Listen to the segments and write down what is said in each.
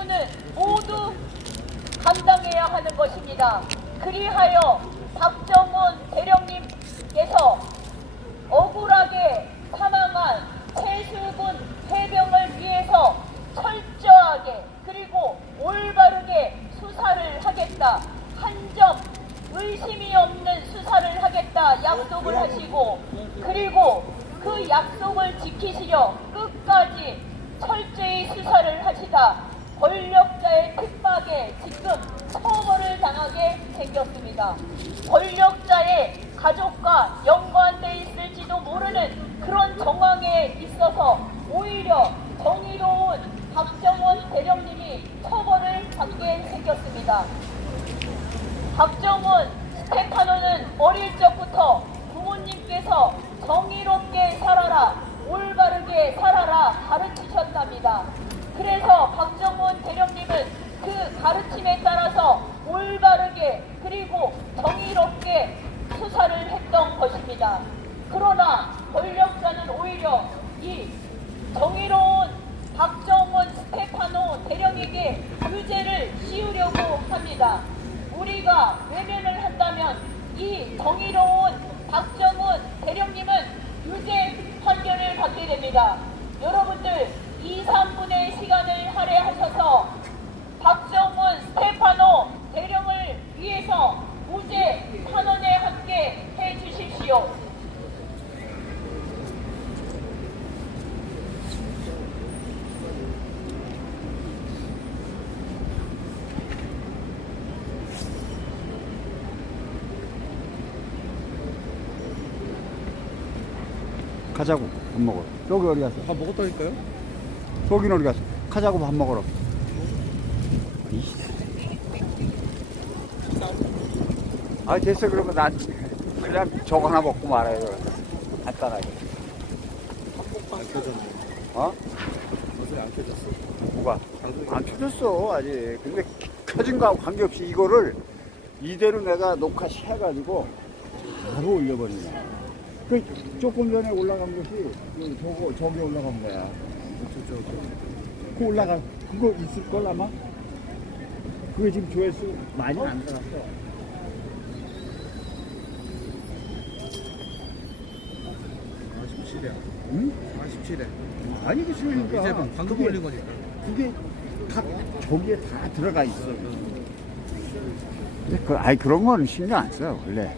책무는 모두 감당해야 하는 것입니다. 그리하여 박정훈 대령님께서 억울하게 사망한 최수근 해병을 위해서 철저하게 그리고 올바르게 수사를 하겠다. 한 점 의심이 없는 수사를 하겠다 약속을 하시고, 그리고 그 약속을 지키시려 끝까지 철저히 수사를 하시다 권력자의 핍박에 지금 처벌을 당하게 생겼습니다. 권력자의 가족과 연관돼 있을지도 모르는 그런 정황에 있어서 오히려 정의로운 박정훈 대령님이 처벌을 받게 생겼습니다. 박정훈 스테파노는 어릴 적부터 부모님께서 정의롭게 살아라, 올바르게 살아라 가르치셨답니다. 그래서 박정훈 대령님은 그 가르침에 따라서 올바르게 그리고 정의롭게 수사를 했던 것입니다. 그러나 권력자는 오히려 이 정의로운 박정훈 스테파노 대령에게 유죄를 씌우려고 합니다. 우리가 외면을 한다면 이 정의로운 박정훈 대령님은 유죄 판결을 받게 됩니다. 여러분들 2, 3분의 시간을 할애하셔서 박정훈 스테파노 대령을 위해서 무죄 탄원에 함께 해주십시오. 가자고 밥 먹으러. 저기 어디 갔어? 밥 먹었다니까요? 저기는 어디 갔어? 가자고 밥 먹으러. 아 됐어. 그러면 난 그냥 저거 하나 먹고 말아요. 간단하게. 안 켜졌네. 어? 방송이 안 켜졌어. 뭐가? 방송이 안 켜졌어 아직. 근데 켜진 거하고 관계없이 이거를 이대로 내가 녹화해가지고 바로 올려버리는 거야. 그 조금 전에 올라간 것이 저기 올라간 거야. 그 올라가 그거 있을 걸 아마. 그게 지금 조회수 많이 안 들어갔어. 47회. 응? 47회. 아니 그 그러니까 이제 방금 올린 거니까. 그게 다 저기에 다 들어가 있어. 근데 아니 그런 거는 신경 안 써 원래.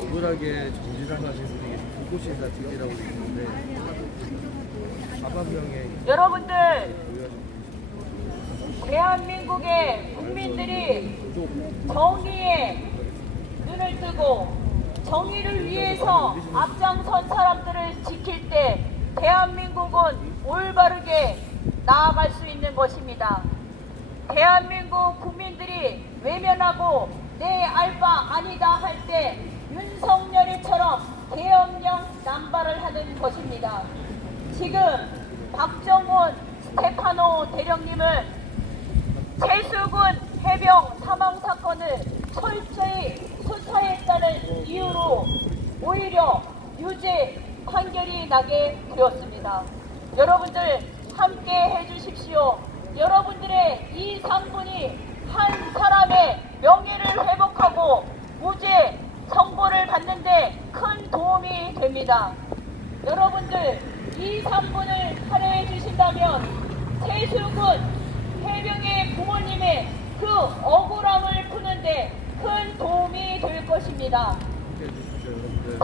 억울하게 정지당하신 분이 두 곳이나 뒤지라고 있는데 사방명에 여러분들, 대한민국의 국민들이 정의에 눈을 뜨고 정의를 위해서 앞장선 사람들을 지킬 때 대한민국은 올바르게 나아갈 수 있는 것입니다. 대한민국 국민들이 외면하고 내 알 바 아니다 할 때 윤석열이처럼 계엄령 남발을 하는 것입니다. 지금 박정훈 스테파노 대령님을 최수근 해병 사망 사건을 철저히 수사했다는 이유로 오히려 유죄 판결이 나게 되었습니다. 여러분들 함께 해주십시오. 여러분들의 이 3분이 한 사람의 명예를 회복하고 무죄 선고를 받는데 큰 도움이 됩니다. 여러분들 이 3분을 할애해 주신다면 최수근 해병의 부모님의 그 억울함을 푸는데 큰 도움이 될 것입니다.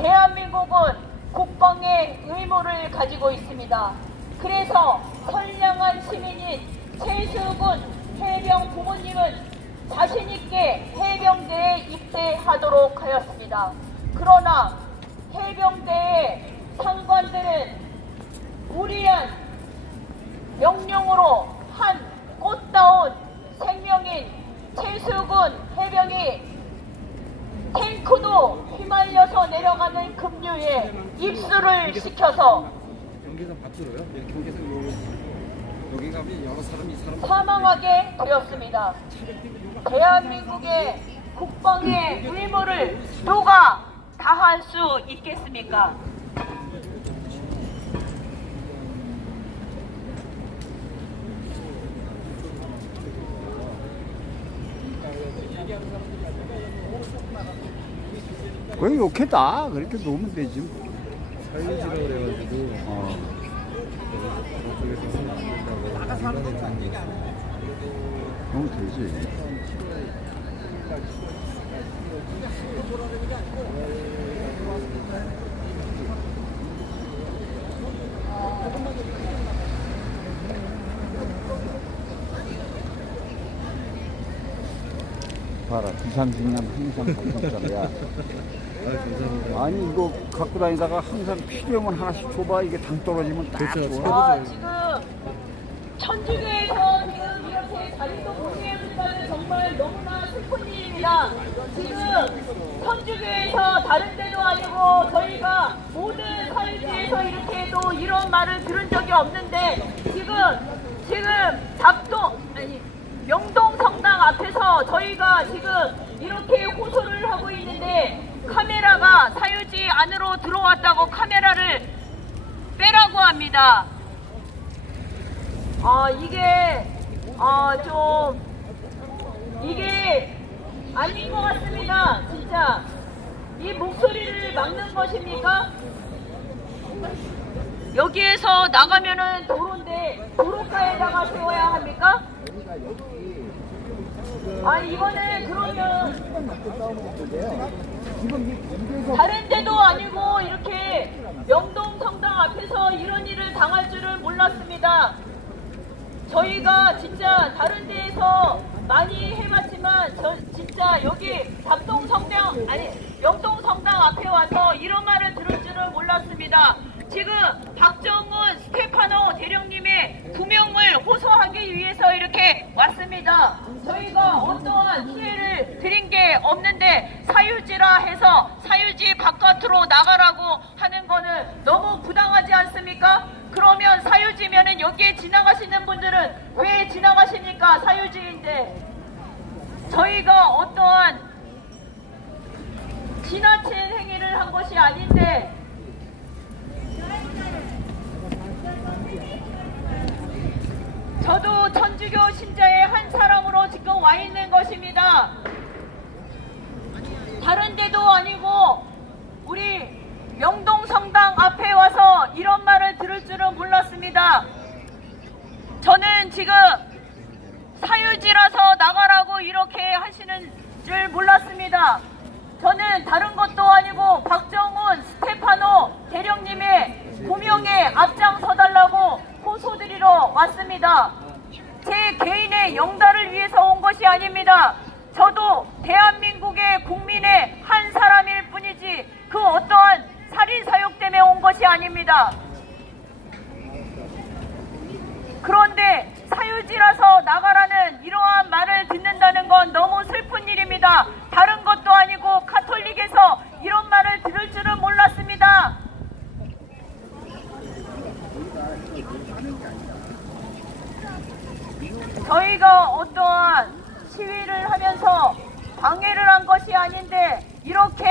대한민국은 국방의 의무를 가지고 있습니다. 그래서 선량한 시민인 최수근 해병 부모님은 자신있게 해병대에 입대하도록 하였습니다. 그러나 해병대의 상관들은 무리한 명령으로 한 꽃다운 생명인 최수근 해병이 탱크도 휘말려서 내려가는 급류에 입수를 시켜서 경계선 밖으로요? 경계선 여기 가면 여러 사람이 사망하게 되었습니다. 대한민국의 국방의 의무를 누가 다할 수 있겠습니까? 그냥 욕했다. 그렇게 놓으면 되지. 뭐. 사유지라고 그래가지고 저쪽에서 쓰면 안 된다고 이번에 간 얘기. 너무 되지. 봐라, 2, 30년 항상 발전자야. 아, 감사합니다. 아니 이거 갖고 다니다가 항상 필요하면 하나씩 줘봐. 이게 당 떨어지면 딱 그렇죠. 좋아. 지금 천주교에서 지금 이렇게 자립도 공개해준다는 정말 너무나 슬픈 일입니다. 지금 천주교에서 다른 데도 아니고 저희가 모든 사유지에서 이렇게 또 이런 말을 들은 적이 없는데 지금 명동 성당 앞에서 저희가 지금 이렇게 호소를 하고 있는데 카메라가 사유지 안으로 들어왔다고 카메라를 빼라고 합니다. 이게 아닌 것 같습니다. 진짜 이 목소리를 막는 것입니까? 여기에서 나가면은 도로인데 도로가에다가 세워야 합니까? 이거는 그러면 다른 데도 아니고 이렇게 명동 성당 앞에서 이런 일을 당할 줄은 몰랐습니다. 저희가 진짜 다른 데에서 많이 해봤지만 진짜 여기 명동 성당 앞에 와서 이런 말을 들을 줄은 몰랐습니다. 지금 박정훈 스테파노 대령님의 구명을 호소하기 위해서 이렇게 왔습니다. 저희가 어떠한 피해를 드린 게 없는데 사유지라 해서 사유지 바깥으로 나가라고 하는 거는 너무 부당하지 않습니까? 그러면 사유지면은 여기에 지나가시는 분들은 왜 지나가십니까? 사유지인데 저희가 어떠한 지나친 행위를 한 것이 아닌데 저도 천주교 신자의 한 사람으로 지금 와 있는 것입니다. 다른 데도 아니고 우리 명동 성당 앞에 와서 이런 말을 들을 줄은 몰랐습니다. 저는 지금 사유지라서 나가라고 이렇게 하시는 줄 몰랐습니다. 저는 다른 것도 아니고 박정훈 스테파노 대령님의 구명에 앞장서달라고 호소드리러 왔습니다. 제 개인의 영달을 위해서 온 것이 아닙니다. 저도 대한민국의 국민의 한 사람일 뿐이지 그 어떠한 살인사욕 때문에 온 것이 아닙니다. 그런데 사유지라서 나가라는 이러한 말을 듣는다는 건 너무 슬픈 일입니다. 다른 것도 아니고 가톨릭에서 이런 말을 들을 줄은 몰랐습니다. 저희가 어떠한 시위를 하면서 방해를 한 것이 아닌데 이렇게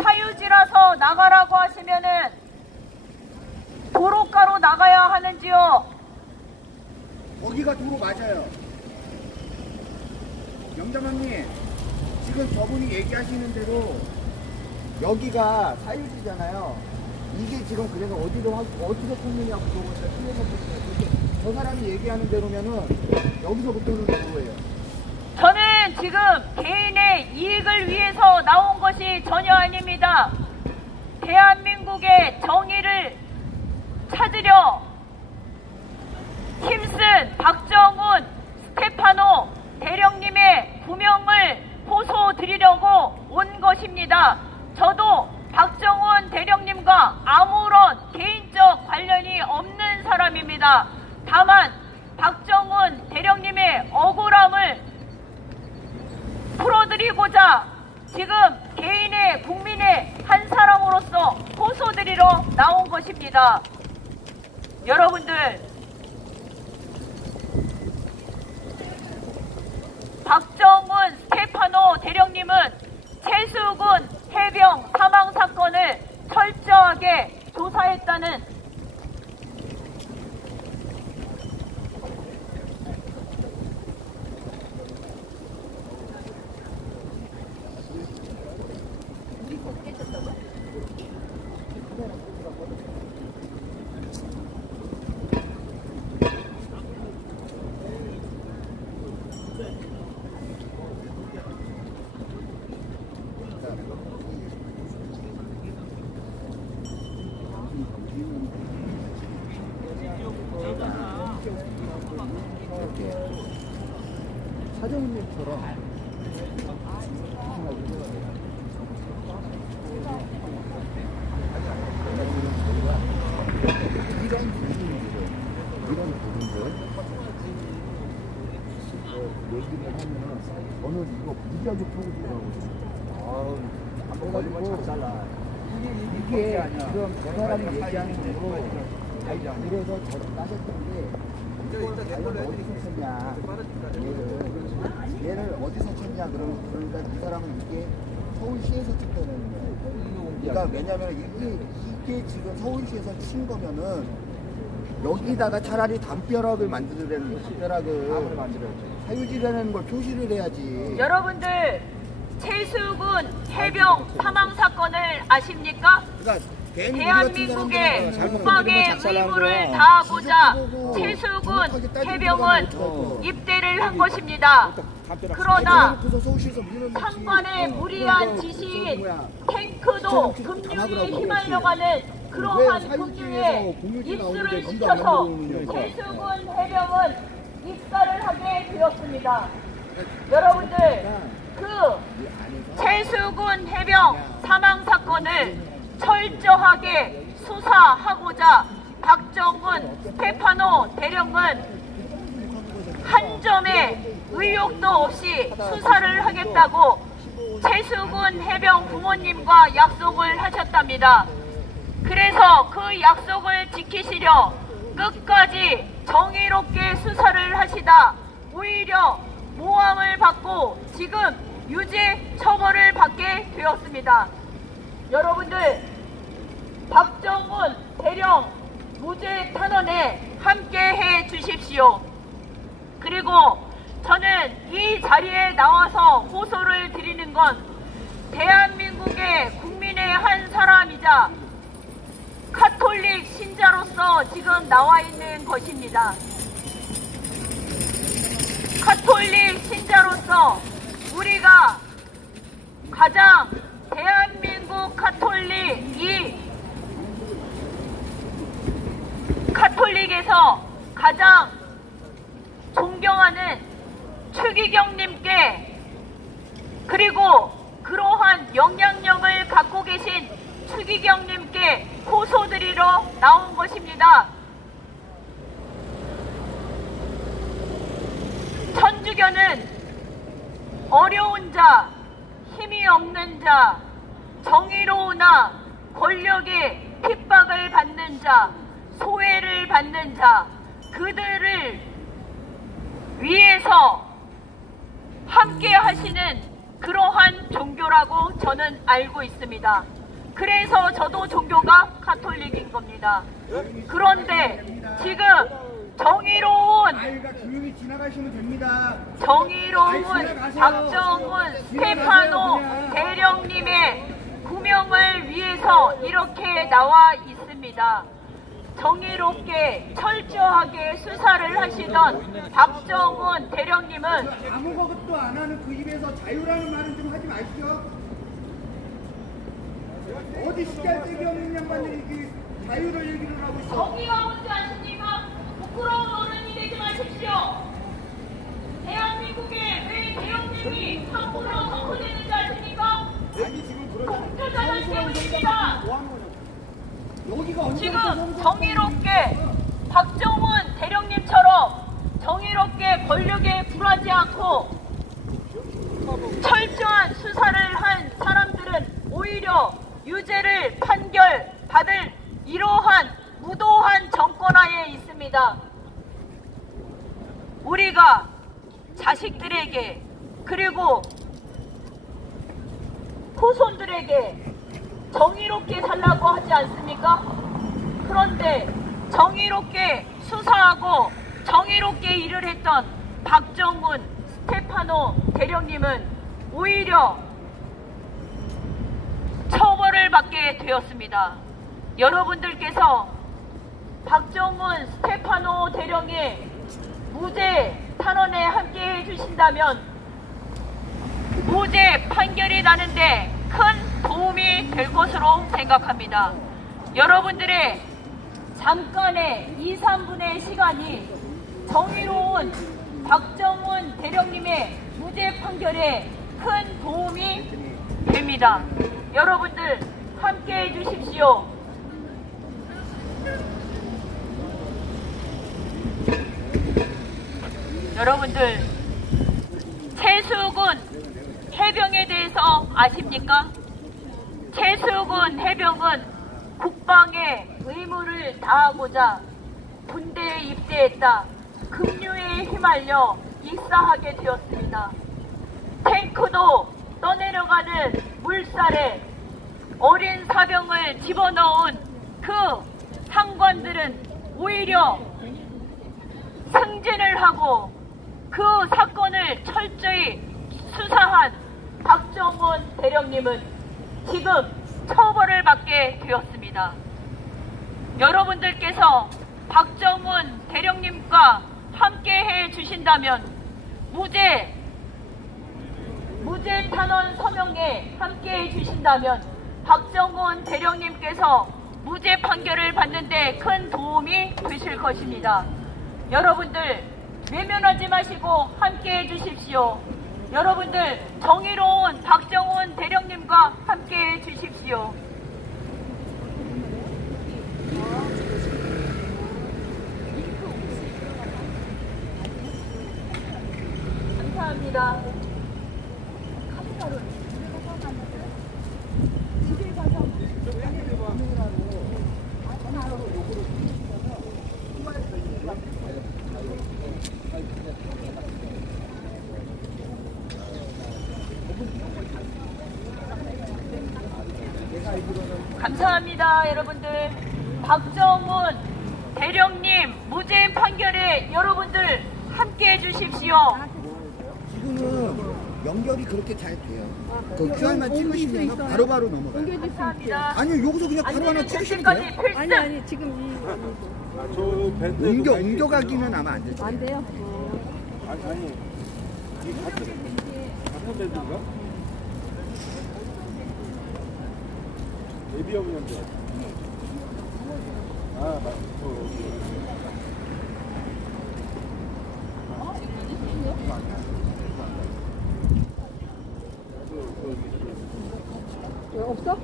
사유지라서 나가라고 하시면은 도로가로 나가야 하는지요? 거기가 도로 맞아요. 영장관님, 지금 저분이 얘기하시는 대로 여기가 사유지잖아요. 이게 지금 그래서 어디서 쳤느냐고 물어보니까 틀려서 저 사람이 얘기하는 대로면은 여기서부터는 도로예요. 저는 지금 개인의 이익을 위해서 나온 것이 전혀 아닙니다. 대한민국의 정의를 찾으려 힘쓴 박정훈 스테파노 대령님의 구명을 호소드리려고 온 것입니다. 저도 박정훈 대령님과 아무런 개인적 관련이 없는 사람입니다. 다만 박정훈 대령님의 억울함을 풀어드리고자 지금 개인의 국민의 한 사람으로서 호소드리러 나온 것입니다. 여러분들, 박정훈 스테파노 대령님은 최수근 해병 사망 사건을 철저하게 조사했다는 사장님처럼 이런 부분들 얘기를 하면은 저는 이거 무지하게 포기하고 그래가지고 이게 지금 저 사람이 얘기하는 대로 그래서 저를 따졌던 게 이걸 과연 어디서 쳤냐 얘를 어디서 쳤냐 그러니까 이 사람은 이게 서울시에서 쳤다는 거예요. 그러니까 왜냐면 이게 지금 서울시에서 친 거면은 여기다가 차라리 담벼락을 만들어야되는 거, 담벼락을 만들어야지. 사유지라는 걸 표시를 해야지. 여러분들 최수근 해병 사망 사건을 아십니까? 그러니까 대한민국의 국방의 의무를 다하고자 최수근 해병은 입대를 한 것입니다. 그러나 상관의 무리한 지시인 탱크도 급류에 휘말려가는 그러한 급류에 입수를 시켜서 최수근 해병은 입사를 하게 되었습니다. 여러분들 그 최수근 해병 사망 사건을 철저하게 수사하고자 박정훈 스테파노 대령은 한 점의 의혹도 없이 수사를 하겠다고 최수근 해병 부모님과 약속을 하셨답니다. 그래서 그 약속을 지키시려 끝까지 정의롭게 수사를 하시다 오히려 모함을 받고 지금 유죄 처벌을 받게 되었습니다. 여러분들 박정훈 대령 무죄 탄원에 함께 해 주십시오. 그리고 저는 이 자리에 나와서 호소를 드리는 건 대한민국의 국민의 한 사람이자 카톨릭 신자로서 지금 나와 있는 것입니다. 카톨릭 신자로서 우리가 가장 대한민국 카톨릭에서 가장 존경하는 추기경님께 그리고 그러한 영향력을 갖고 계신 추기경님께 호소드리러 나온 것입니다. 천주교는 어려운 자, 힘이 없는 자, 정의로우나 권력의 핍박을 받는 자, 소외를 받는 자, 그들을 위해서 함께 하시는 그러한 종교라고 저는 알고 있습니다. 그래서 저도 종교가 카톨릭인 겁니다. 그런데 지금 정의로운 조용히 지나가시면 됩니다. 정의로운 박정훈 스테파노 대령님의 구명을 위해서 이렇게 나와 있습니다. 정의롭게 철저하게 수사를 하시던 박정훈 대령님은 아무것도 안 하는 그 입에서 자유라는 말은 좀 하지 마시죠. 어디 시달대기 없는 양반들이 이렇게 자유를 얘기를 하고 있어. 정의가 뭔지 아십니까? 부끄러운 어른이 되지 마십시오. 대한민국에 왜 대령님이 함부로 선포되는지 아십니까? 아니 지금 그러잖아. 공표자는 때문입니다. 여기가 언제 지금 정의롭게 박정훈 대령님처럼 정의롭게 권력에 굴하지 않고 철저한 수사를 한 사람들은 오히려 유죄를 판결받을 이러한 무도한 정권하에 있습니다. 우리가 자식들에게 그리고 후손들에게 정의롭게 살라고 하지 않습니까? 그런데 정의롭게 수사하고 정의롭게 일을 했던 박정훈 스테파노 대령님은 오히려 처벌을 받게 되었습니다. 여러분들께서 박정훈 스테파노 대령의 무죄 탄원에 함께 해주신다면 무죄 판결이 나는데 큰 도움이 될 것으로 생각합니다. 여러분들의 잠깐의 2, 3분의 시간이 정의로운 박정훈 대령님의 무죄 판결에 큰 도움이 됩니다. 여러분들 함께 해주십시오. 여러분들 최수근 해병에 대해서 아십니까? 최수근 해병은 국방의 의무를 다하고자 군대에 입대했다. 급류에 휘말려 익사하게 되었습니다. 탱크도 떠내려가는 물살에 어린 사병을 집어넣은 그 상관들은 오히려 승진을 하고 그 사건을 철저히 수사한 박정훈 대령님은 지금 처벌을 받게 되었습니다. 여러분들께서 박정훈 대령님과 함께 해 주신다면 무죄 탄원 서명에 함께 해 주신다면 박정훈 대령님께서 무죄 판결을 받는데 큰 도움이 되실 것입니다. 여러분들 외면하지 마시고 함께 해 주십시오. 여러분들 정의로운 박정훈 대령님과 함께 해 주십시오. 감사합니다. 감사합니다. 여러분들 박정훈 대령님 무죄 판결에 여러분들 함께 해주십시오. 지금은 연결이 그렇게 잘 돼요. 그 QR만 찍으시면 바로바로 넘어가요. 감사합니다. 아니 여기서 그냥 바로 하나 찍으시면 돼요. 안전운전까지 필승. 아니 지금 옮겨가기는 아마 안 되죠. 안 돼요. 아니 이 같은 밴드인가? 예비역인데. 아, 왜 없어?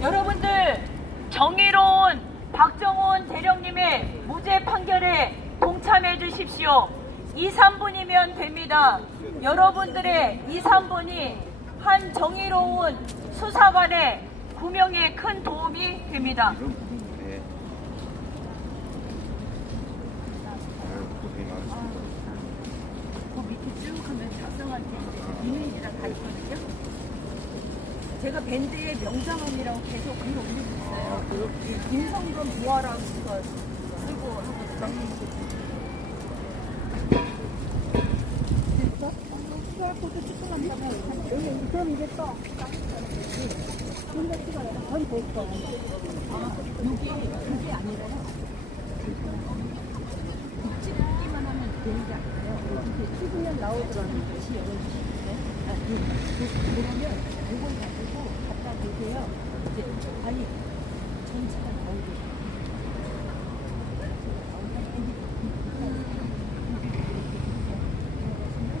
여러분들 정의로운 박정훈 대령님의 무죄 판결에 동참해 주십시오. 2, 3분이면 됩니다. 여러분들의 2, 3분이 한 정의로운 수사관의 구명에 큰 도움이 됩니다. 그 밑에 쭉 하면 작성할 때 이메일이랑 다 있거든요. 제가 밴드의 명장엄이라고 계속 글 올리고 있어요. 김성근 부하라고 그거 쓰고 하거든요. QR코드 추천한다면 그럼 이제 또 근데 찍어요. 전 볼 거예요. 여기 그게 아니라요. 찍기만 하면 되는 게 아니라요. 이렇게 찍으면 나오더라고요. 다시 열어주시는데. 그러면 이걸 가지고 갖다 대세요. 이제 아니 전체가 나오고.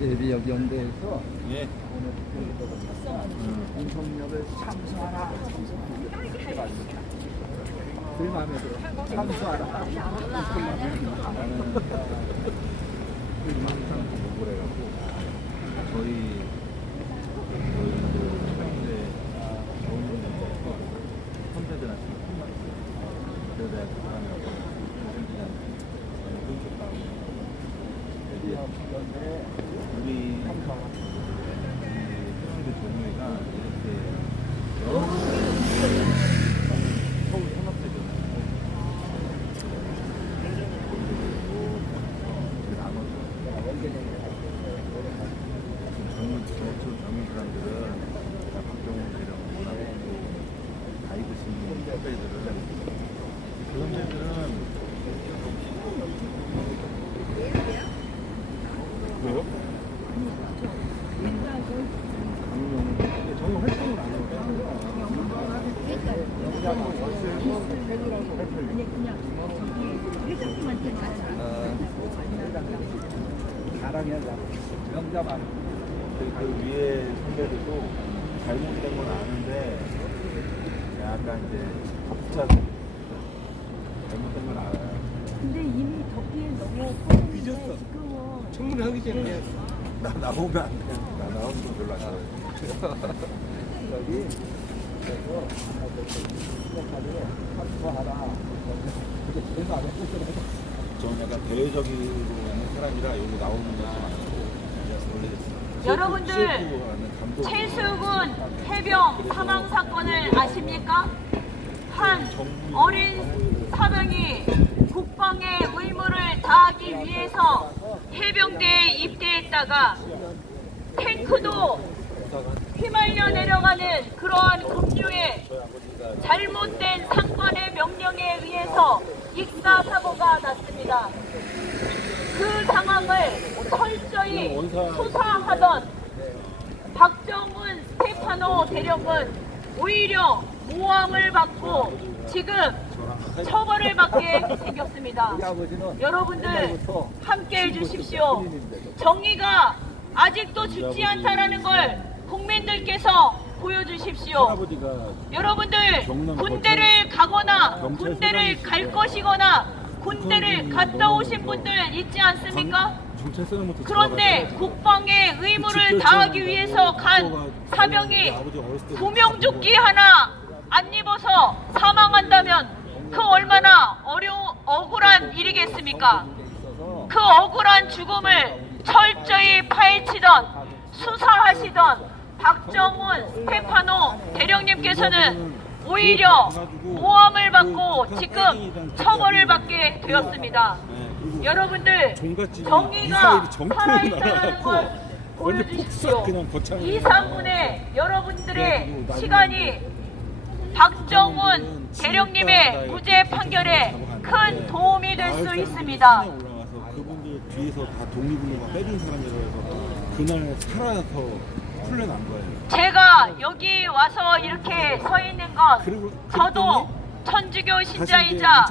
예비역 연대에서 예. 공성역을 참수하라. 들 마음에 들어. 참수하라. 항상 보고를 해갖고 저희 최근에 선배들한테 그래서 내가 우리 회원들 종류가 이렇게 여러 서울 산업대잖아요. 젊은 사람들은 박정훈 대령 원하고 다 입으신 선배들은 그 선배들은 왜요? 강용 그 활동을 안 해요. 아니 그냥 저기 회장님한테 자랑해야 명자만. 그 위에 선배들도 잘못된 건 아는데 약간 이제 덮쳐서 잘못된 건 알아요. 근데 이미 덮기에 너무 커졌는데 지금은 청문회 하기 전에 나 나오면 안 돼. 나 나오는 거 별로 안 좋아해. 여기 그래서 시작하고 확보하라. 그게 제일 마음에 들어요. 저는 약간 대외적으로 있는 사람이라 여기 나오는 건 좀 아니고 원래 여러분들 CF라는 감독 최수근 해병 사망 사건을 아십니까? 한 어린 사병이 국방의 의무를 다하기 위해서 해병대에 입대했다가 탱크도 휘말려 내려가는 그러한 급류에 잘못된 상관의 명령에 의해서 익사 사고가 났습니다. 그 상황을 철저히 수사하던 박정훈 스테파노 대령은 오히려 모함을 받고 지금 처벌을 받게 생겼습니다. 여러분들 함께 해주십시오. 정의가 아직도 죽지 않다라는 걸 국민들께서 보여주십시오. 할아버지가 여러분들 군대를 가거나 군대를 갈 것이거나 군대를 갔다 오신 분들 있지 않습니까? 경찰서부터 그런데 국방의 의무를 다하기 위해서 간 사병이 구명조끼 하나 안 입어서 사망한다면 그 얼마나 억울한 일이겠습니까? 그 억울한 죽음을 철저히 파헤치던 수사하시던 박정훈 스테파노 대령님께서는 오히려 모함을 받고 지금 처벌을 받게 되었습니다. 여러분들 정의가 살아있다는 걸 보여주십시오. 2, 3분의 여러분들의 시간이 박정훈 대령님의 무죄 판결에 큰 도움이 될 수 있습니다. 올라가서 그분들 뒤에서 다 독립운동가 빼준 사람이라서 그날 살아서 풀려난 거예요. 제가 여기 와서 이렇게 서 있는 건 그리고 저도 천주교 신자이자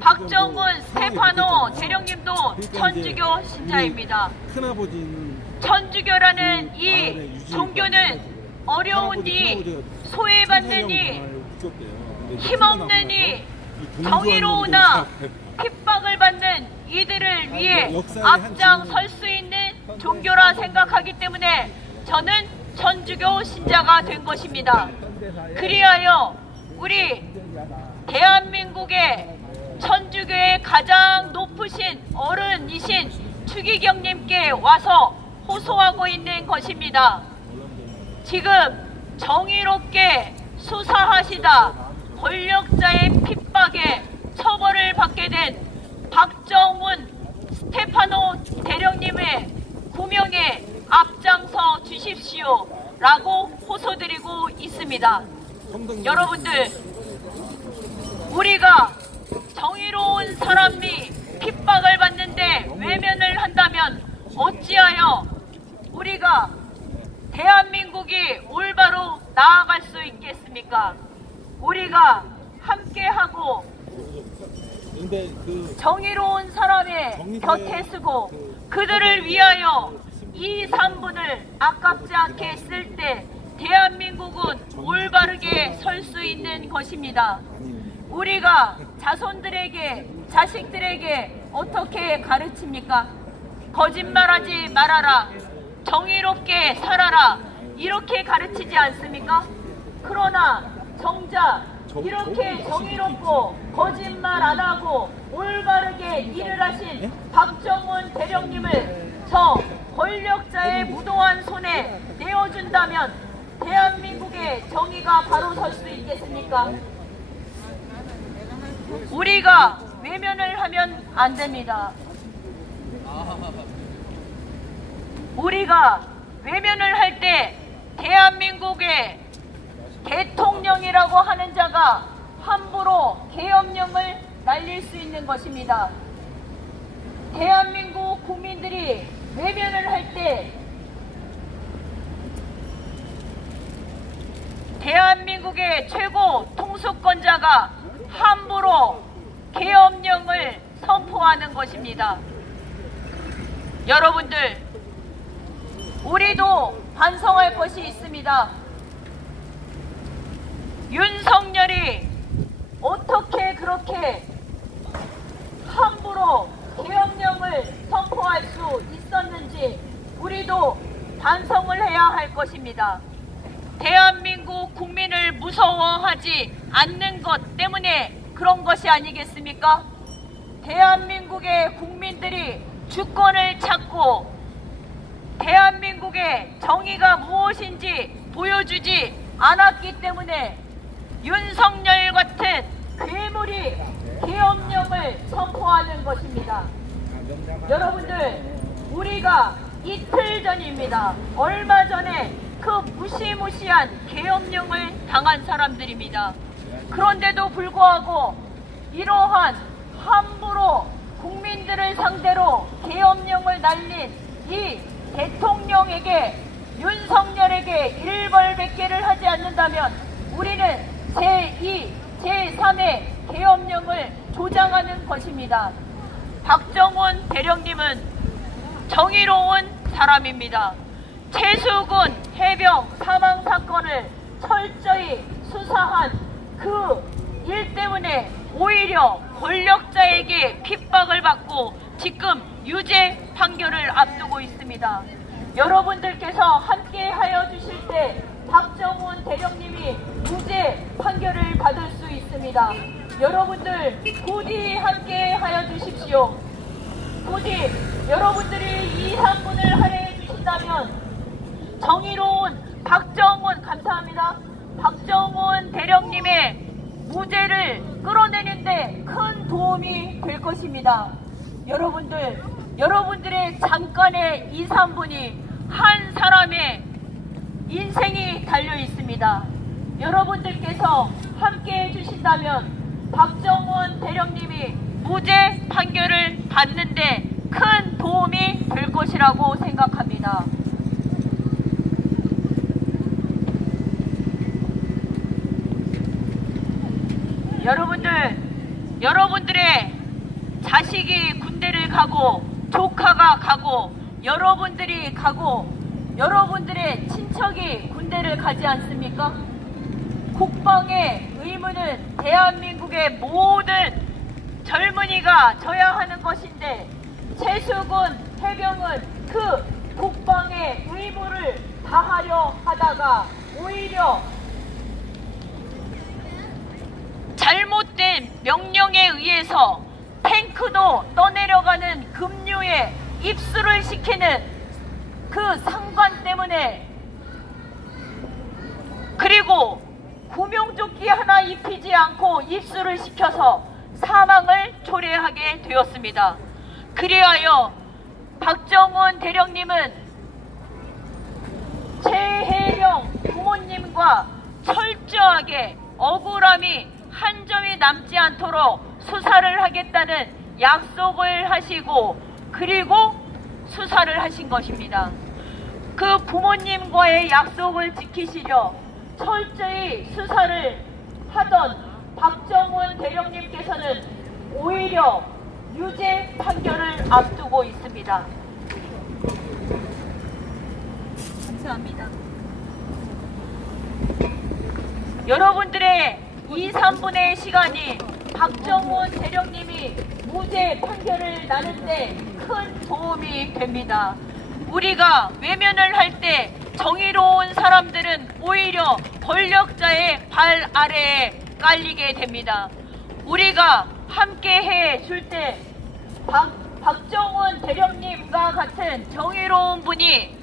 박정훈 스테파노 대령님도 천주교 신자입니다. 큰아버지는 천주교라는 이 종교는 어려운 이, 소외받는 이, 힘없는 이, 정의로우나 핍박을 받는 이들을 위해 앞장설 수 있는 종교라 생각하기 때문에 저는 천주교 신자가 된 것입니다. 그리하여 우리 대한민국의 천주교의 가장 높으신 어른이신 추기경님께 와서 호소하고 있는 것입니다. 지금 정의롭게 수사하시다 권력자의 핍박에 처벌을 받게 된 박정훈 스테파노 대령님의 구명에 앞장서 주십시오 라고 호소드리고 있습니다. 여러분들, 우리가 정의로운 사람이 핍박을 받는데 외면을 한다면 어찌하여 우리가 대한민국이 올바로 나아갈 수 있겠습니까? 우리가 함께하고 근데 그 정의로운 사람의 곁에 서고 그들을 위하여 2, 3분을 아깝지 않게 쓸 때 대한민국은 올바르게 설 수 있는 것입니다. 우리가 자손들에게, 자식들에게 어떻게 가르칩니까? 거짓말하지 말아라, 정의롭게 살아라, 이렇게 가르치지 않습니까? 그러나 정작 이렇게 정의롭고 거짓말 안 하고 올바르게 일을 하신 박정훈 대령님을 저 권력자의 무도한 손에 내어준다면 대한민국의 정의가 바로 설 수 있겠습니까? 우리가 외면을 하면 안 됩니다. 우리가 외면을 할 때 대한민국의 대통령이라고 하는 자가 함부로 계엄령을 날릴 수 있는 것입니다. 대한민국 국민들이 외면을 할 때 대한민국의 최고 통수권자가 함부로 계엄령을 선포하는 것입니다. 여러분들, 우리도 반성할 것이 있습니다. 윤석열이 어떻게 그렇게 함부로 계엄령을 선포할 수 있었는지 우리도 반성을 해야 할 것입니다. 대한민국 국민을 무서워하지 않는 것 때문에 그런 것이 아니겠습니까? 대한민국의 국민들이 주권을 찾고 대한민국의 정의가 무엇인지 보여주지 않았기 때문에 윤석열 같은 괴물이 계엄령을 선포하는 것입니다. 여러분들, 우리가 이틀 전입니다. 얼마 전에 그 무시무시한 계엄령을 당한 사람들입니다. 그런데도 불구하고 이러한 함부로 국민들을 상대로 계엄령을 날린 이 대통령에게, 윤석열에게 일벌백계를 하지 않는다면 우리는 제2, 제3의 계엄령을 조장하는 것입니다. 박정훈 대령님은 정의로운 사람입니다. 최수근 해병 사망 사건을 철저히 수사한 그 일 때문에 오히려 권력자에게 핍박을 받고 지금 유죄 판결을 앞두고 있습니다. 여러분들께서 함께 하여 주실 때 박정훈 대령님이 무죄 판결을 받을 수 있습니다. 여러분들 부디 함께 하여 주십시오. 부디 여러분들이 이 3분을 할애해 주신다면 정의로운 박정훈, 감사합니다. 박정훈 대령님의 무죄를 끌어내는데 큰 도움이 될 것입니다. 여러분들, 여러분들의 잠깐의 2, 3분이 한 사람의 인생이 달려 있습니다. 여러분들께서 함께 해주신다면 박정훈 대령님이 무죄 판결을 받는데 큰 도움이 될 것이라고 생각합니다. 여러분들의 자식이 군대를 가고 조카가 가고 여러분들이 가고 여러분들의 친척이 군대를 가지 않습니까? 국방의 의무는 대한민국의 모든 젊은이가 져야 하는 것인데 최수근 해병은 그 국방의 의무를 다하려 하다가 오히려 잘못된 명령에 의해서 탱크도 떠내려가는 급류에 입수를 시키는 그 상관 때문에, 그리고 구명조끼 하나 입히지 않고 입수를 시켜서 사망을 초래하게 되었습니다. 그리하여 박정훈 대령님은 최혜령 부모님과 철저하게 억울함이 한 점이 남지 않도록 수사를 하겠다는 약속을 하시고 그리고 수사를 하신 것입니다. 그 부모님과의 약속을 지키시려 철저히 수사를 하던 박정훈 대령님께서는 오히려 유죄 판결을 앞두고 있습니다. 감사합니다. 여러분들의 2, 3분의 시간이 박정훈 대령님이 무죄 판결을 나는데 큰 도움이 됩니다. 우리가 외면을 할 때 정의로운 사람들은 오히려 권력자의 발 아래에 깔리게 됩니다. 우리가 함께 해줄 때 박정훈 대령님과 같은 정의로운 분이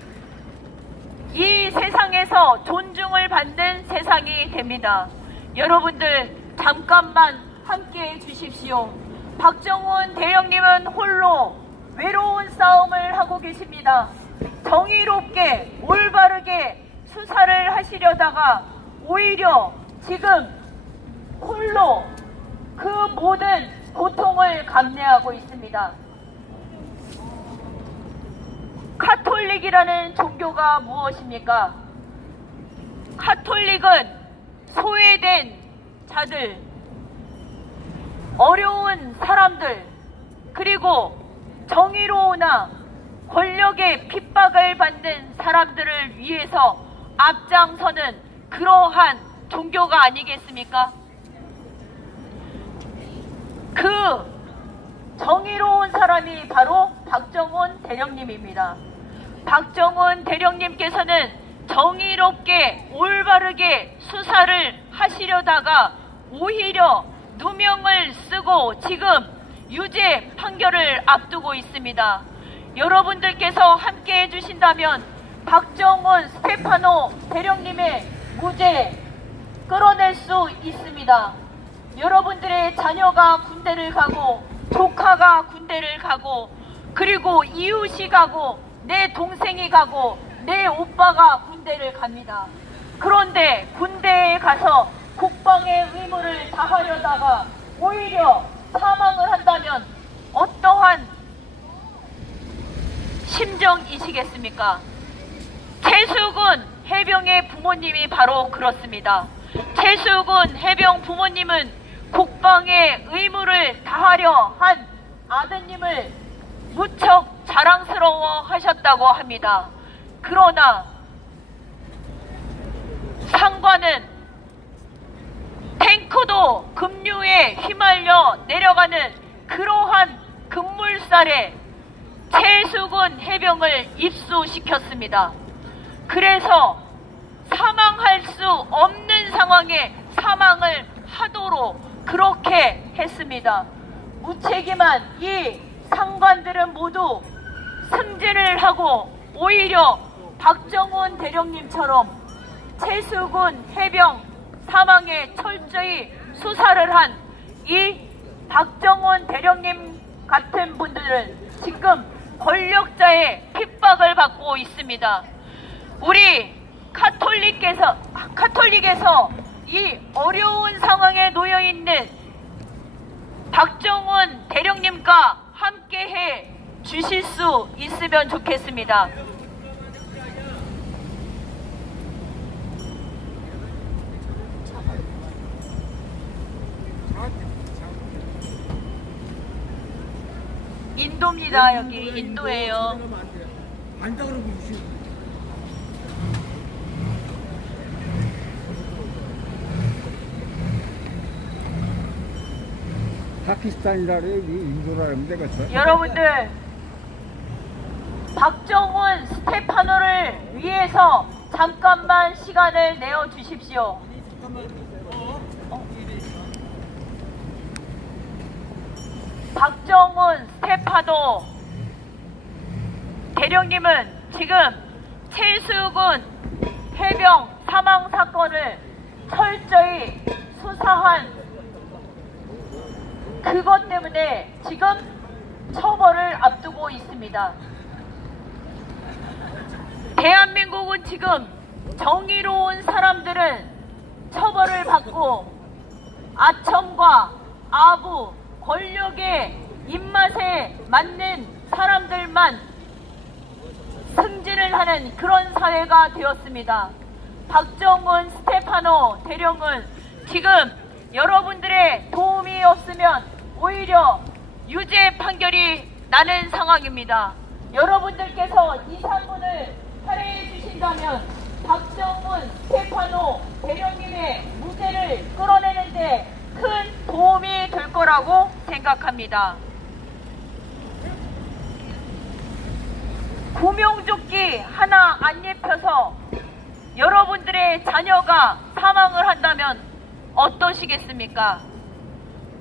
이 세상에서 존중을 받는 세상이 됩니다. 여러분들 잠깐만 함께 해주십시오. 박정훈 대령님은 홀로 외로운 싸움을 하고 계십니다. 정의롭게 올바르게 수사를 하시려다가 오히려 지금 홀로 그 모든 고통을 감내하고 있습니다. 카톨릭이라는 종교가 무엇입니까? 카톨릭은 소외된 자들, 어려운 사람들, 그리고 정의로우나 권력의 핍박을 받는 사람들을 위해서 앞장서는 그러한 종교가 아니겠습니까? 그 정의로운 사람이 바로 박정훈 대령님입니다. 박정훈 대령님께서는 정의롭게 올바르게 수사를 하시려다가 오히려 누명을 쓰고 지금 유죄 판결을 앞두고 있습니다. 여러분들께서 함께 해주신다면 박정훈 스테파노 대령님의 무죄 끌어낼 수 있습니다. 여러분들의 자녀가 군대를 가고 조카가 군대를 가고 그리고 이웃이 가고 내 동생이 가고 내 오빠가 군대를 갑니다. 그런데 군대에 가서 국방의 의무를 다하려다가 오히려 사망을 한다면 어떠한 심정이시겠습니까? 최수근 해병의 부모님이 바로 그렇습니다. 최수근 해병 부모님은 국방의 의무를 다하려 한 아드님을 무척 자랑스러워 하셨다고 합니다. 그러나 상관은 탱크도 급류에 휘말려 내려가는 그러한 급물살에 최수근 해병을 입수시켰습니다. 그래서 사망할 수 없는 상황에 사망을 하도록 그렇게 했습니다. 무책임한 이 상관들은 모두 승진을 하고 오히려 박정훈 대령님처럼 최수근 해병 사망에 철저히 수사를 한 이 박정훈 대령님 같은 분들은 지금 권력자의 핍박을 받고 있습니다. 우리 카톨릭에서 이 어려운 상황에 놓여 있는 박정훈 대령님과 함께해 주실 수 있으면 좋겠습니다. 인도입니다. 여기 인도예요. 안다 그러고 파키스탄이라 그래, 인도라 그러면 되겠어. 여러분들, 박정훈 스테파노를 위해서 잠깐만 시간을 내어 주십시오. 박정훈 스테파노 대령님은 지금 최수근 해병 사망 사건을 철저히 수사한 그것 때문에 지금 처벌을 앞두고 있습니다. 대한민국은 지금 정의로운 사람들은 처벌을 받고 아첨과 아부 권력의 입맛에 맞는 사람들만 승진을 하는 그런 사회가 되었습니다. 박정훈 스테파노 대령은 지금 여러분들의 도움이 없으면 오히려 유죄 판결이 나는 상황입니다. 여러분들께서 이 사건을 할애해 주신다면 박정훈 스테파노 대령님의 무죄를 끌어내는데 큰 도움이 될 거라고 생각합니다. 구명조끼 하나 안 입혀서 여러분들의 자녀가 사망을 한다면 어떠시겠습니까?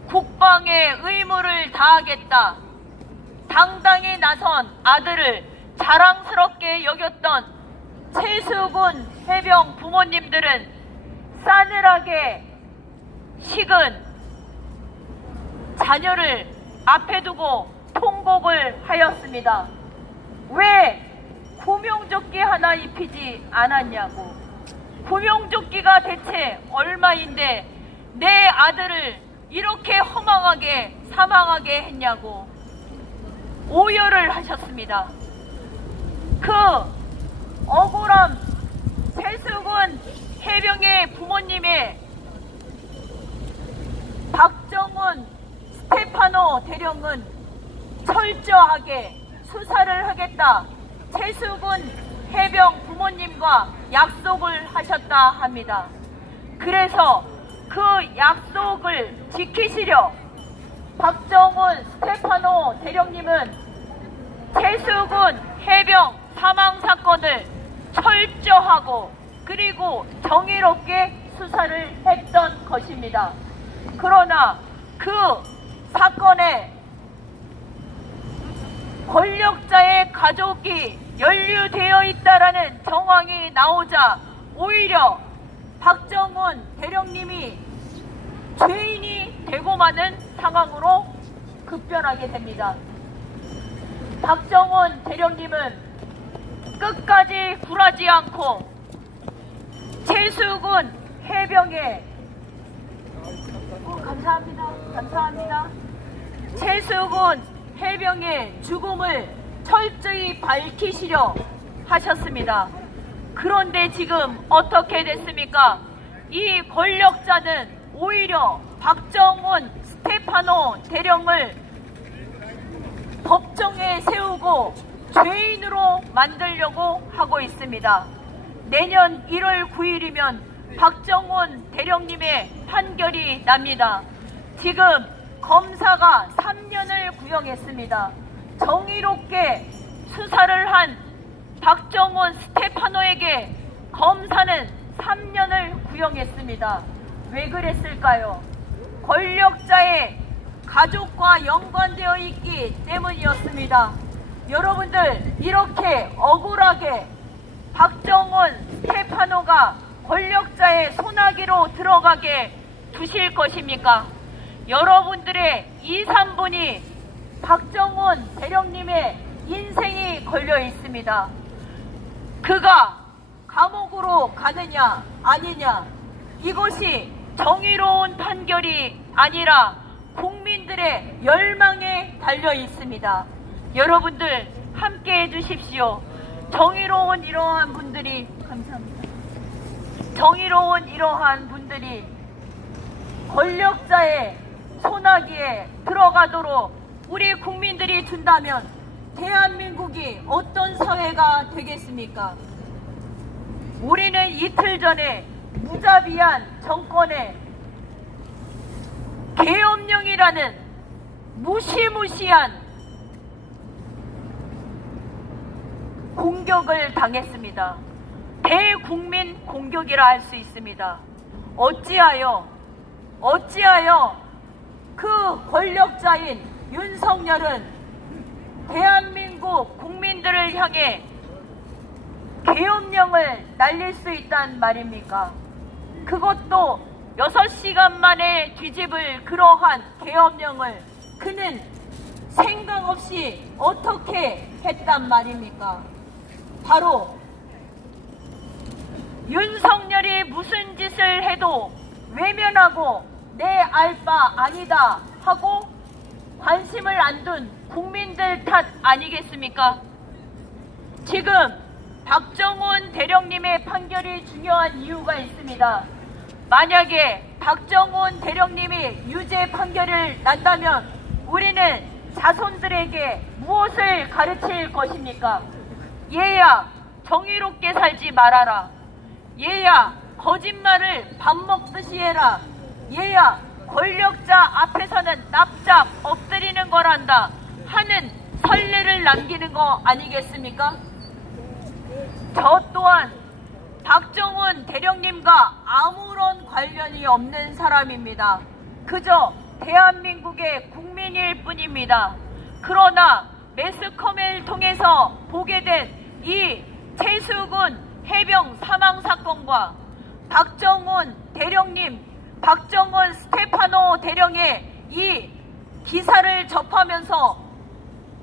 국방의 의무를 다하겠다. 당당히 나선 아들을 자랑스럽게 여겼던 최수근 해병 부모님들은 싸늘하게 식은 자녀를 앞에 두고 통곡을 하였습니다. 왜 구명조끼 하나 입히지 않았냐고. 구명조끼가 대체 얼마인데 내 아들을 이렇게 허망하게 사망하게 했냐고 오열을 하셨습니다. 그 억울함 최수근 해병의 부모님의 스테파노 대령은 철저하게 수사를 하겠다. 최수근 해병 부모님과 약속을 하셨다 합니다. 그래서 그 약속을 지키시려 박정훈 스테파노 대령님은 최수근 해병 사망 사건을 철저하고 그리고 정의롭게 수사를 했던 것입니다. 그러나 그 사건에 권력자의 가족이 연루되어 있다라는 정황이 나오자 오히려 박정훈 대령님이 죄인이 되고 마는 상황으로 급변하게 됩니다. 박정훈 대령님은 끝까지 굴하지 않고 최수근 해병의 감사합니다. 최수근 해병의 죽음을 철저히 밝히시려 하셨습니다. 그런데 지금 어떻게 됐습니까? 이 권력자는 오히려 박정훈 스테파노 대령을 법정에 세우고 죄인으로 만들려고 하고 있습니다. 내년 1월 9일이면 박정훈 대령님의 판결이 납니다. 지금 검사가 3년을 구형했습니다. 정의롭게 수사를 한 박정훈 스테파노에게 검사는 3년을 구형했습니다. 왜 그랬을까요? 권력자의 가족과 연관되어 있기 때문이었습니다. 여러분들, 이렇게 억울하게 박정훈 스테파노가 권력자의 소나기로 들어가게 두실 것입니까? 여러분들의 2, 3분이 박정훈 대령님의 인생이 걸려 있습니다. 그가 감옥으로 가느냐 아니냐, 이것이 정의로운 판결이 아니라 국민들의 열망에 달려 있습니다. 여러분들 함께 해주십시오. 정의로운 이러한 분들이, 감사합니다. 정의로운 이러한 분들이 권력자의 소나기에 들어가도록 우리 국민들이 둔다면 대한민국이 어떤 사회가 되겠습니까? 우리는 이틀 전에 무자비한 정권의 계엄령이라는 무시무시한 공격을 당했습니다. 대국민 공격이라 할 수 있습니다. 어찌하여 그 권력자인 윤석열은 대한민국 국민들을 향해 계엄령을 날릴 수 있단 말입니까? 그것도 6시간 만에 뒤집을 그러한 계엄령을 그는 생각 없이 어떻게 했단 말입니까? 바로 윤석열이 무슨 짓을 해도 외면하고 내 알 바 아니다 하고 관심을 안 둔 국민들 탓 아니겠습니까? 지금 박정훈 대령님의 판결이 중요한 이유가 있습니다. 만약에 박정훈 대령님이 유죄 판결을 난다면 우리는 자손들에게 무엇을 가르칠 것입니까? 얘야, 정의롭게 살지 말아라. 얘야, 거짓말을 밥 먹듯이 해라. 얘야, 권력자 앞에서는 납작 엎드리는 거란다 하는 선례를 남기는 거 아니겠습니까? 저 또한 박정훈 대령님과 아무런 관련이 없는 사람입니다. 그저 대한민국의 국민일 뿐입니다. 그러나 매스컴을 통해서 보게 된 이 최수근 해병 사망 사건과 박정훈 대령님, 박정훈 스테파노 대령의 이 기사를 접하면서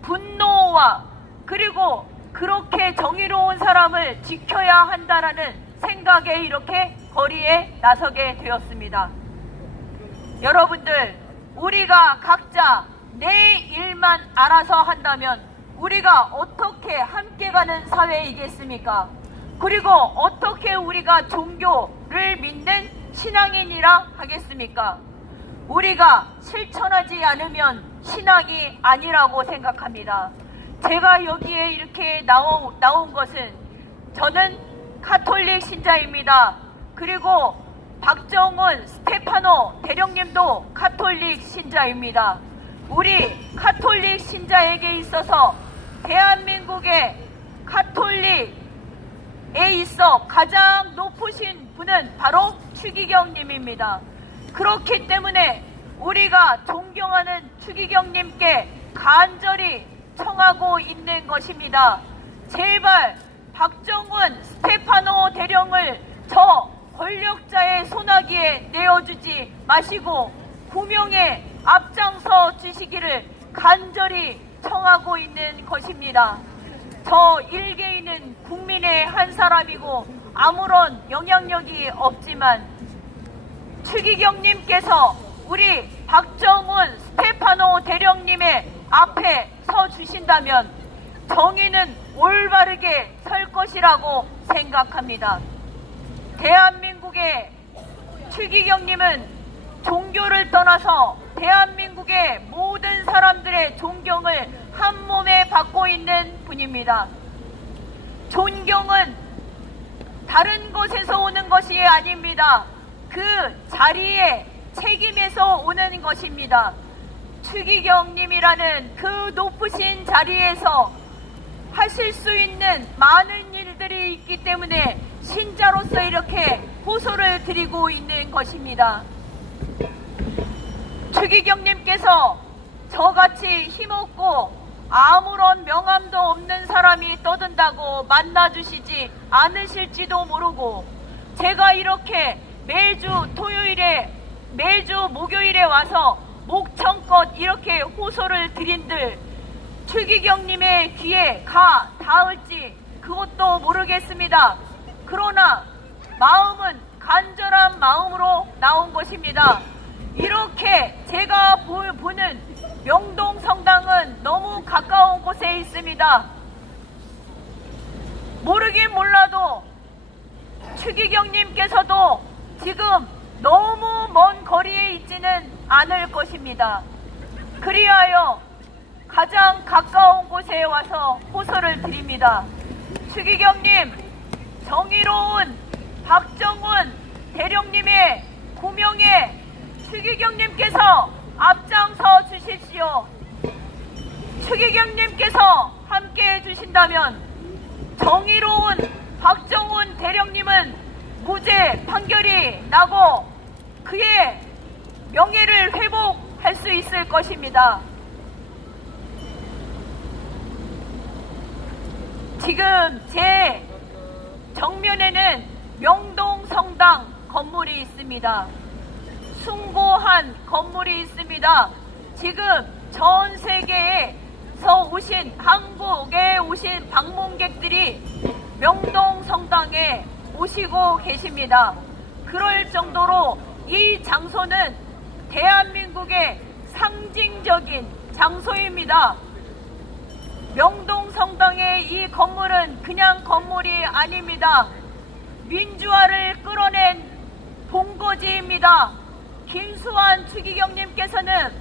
분노와 그리고 그렇게 정의로운 사람을 지켜야 한다라는 생각에 이렇게 거리에 나서게 되었습니다. 여러분들, 우리가 각자 내 일만 알아서 한다면 우리가 어떻게 함께 가는 사회이겠습니까? 그리고 어떻게 우리가 종교를 믿는 신앙인이라 하겠습니까? 우리가 실천하지 않으면 신앙이 아니라고 생각합니다. 제가 여기에 이렇게 나온 것은 저는 가톨릭 신자입니다. 그리고 박정훈 스테파노 대령님도 가톨릭 신자입니다. 우리 가톨릭 신자에게 있어서 대한민국의 가톨릭에 있어 가장 높으신 분은 바로 추기경님입니다. 그렇기 때문에 우리가 존경하는 추기경님께 간절히 청하고 있는 것입니다. 제발 박정훈 스테파노 대령을 저 권력자의 손아귀에 내어주지 마시고 구명에 앞장서 주시기를 간절히 청하고 있는 것입니다. 저 일개인은 국민의 한 사람이고 아무런 영향력이 없지만 추기경님께서 우리 박정훈 스테파노 대령님의 앞에 서 주신다면 정의는 올바르게 설 것이라고 생각합니다. 대한민국의 추기경님은 종교를 떠나서 대한민국의 모든 사람들의 존경을 한 몸에 받고 있는 분입니다. 존경은 다른 곳에서 오는 것이 아닙니다. 그 자리에 책임에서 오는 것입니다. 추기경님이라는 그 높으신 자리에서 하실 수 있는 많은 일들이 있기 때문에 신자로서 이렇게 호소를 드리고 있는 것입니다. 추기경님께서 저같이 힘없고 아무런 명함도 없는 사람이 떠든다고 만나주시지 않으실지도 모르고 제가 이렇게 매주 토요일에 매주 목요일에 와서 목청껏 이렇게 호소를 드린들 추기경님의 귀에 가 닿을지 그것도 모르겠습니다. 그러나 마음은 간절한 마음으로 나온 것입니다. 이렇게 제가 보는 명동성당은 너무 가까운 곳에 있습니다. 모르긴 몰라도 추기경님께서도 지금 너무 먼 거리에 있지는 않을 것입니다. 그리하여 가장 가까운 곳에 와서 호소를 드립니다. 추기경님, 정의로운 박정훈 대령님의 구명에 추기경님께서 앞장서 주십시오. 추기경님께서 함께 해주신다면 정의로운 박정훈 대령님은 무죄 판결이 나고 그의 명예를 회복할 수 있을 것입니다. 지금 제 정면에는 명동성당 건물이 있습니다. 숭고한 건물이 있습니다. 지금 전 세계에서 오신 한국에 오신 방문객들이 명동성당에 오시고 계십니다. 그럴 정도로 이 장소는 대한민국의 상징적인 장소입니다. 명동성당의 이 건물은 그냥 건물이 아닙니다. 민주화를 끌어낸 본거지입니다. 김수환 추기경님께서는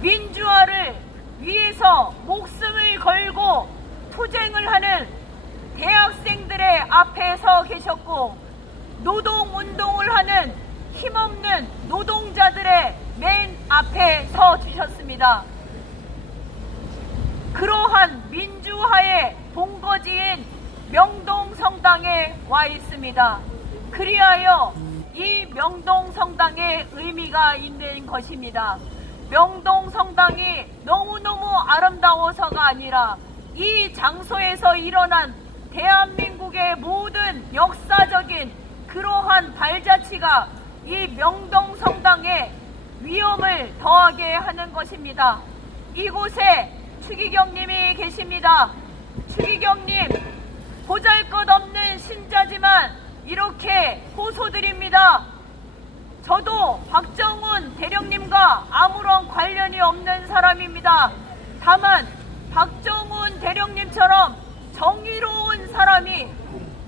민주화를 위해서 목숨을 걸고 투쟁을 하는 대학생들의 앞에 서 계셨고 노동운동을 하는 힘없는 노동자들의 맨 앞에 서 주셨습니다. 그러한 민주화의 본거지인 명동성당에 와 있습니다. 그리하여 이 명동성당의 의미가 있는 것입니다. 명동성당이 너무너무 아름다워서가 아니라 이 장소에서 일어난 대한민국의 모든 역사적인 그러한 발자취가 이 명동성당에 위험을 더하게 하는 것입니다. 이곳에 추기경님이 계십니다. 추기경님, 보잘것없는 신자지만 이렇게 호소드립니다. 저도 박정훈 대령님과 아무런 관련이 없는 사람입니다. 다만 박정훈 대령님처럼 정의로운 사람이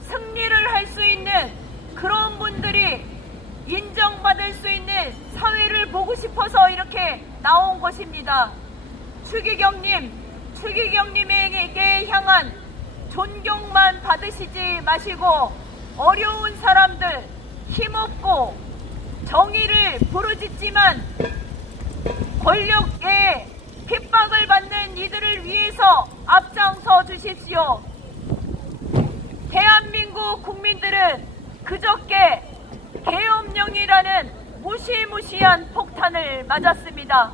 승리를 할 수 있는 그런 분들이 인정받을 수 있는 사회를 보고 싶어서 이렇게 나온 것입니다. 추기경님에게 향한 존경만 받으시지 마시고 어려운 사람들, 힘없고 정의를 부르짖지만 권력에 핍박을 받는 이들을 위해서 앞장서 주십시오. 대한민국 국민들은 그저께 계엄령이라는 무시무시한 폭탄을 맞았습니다.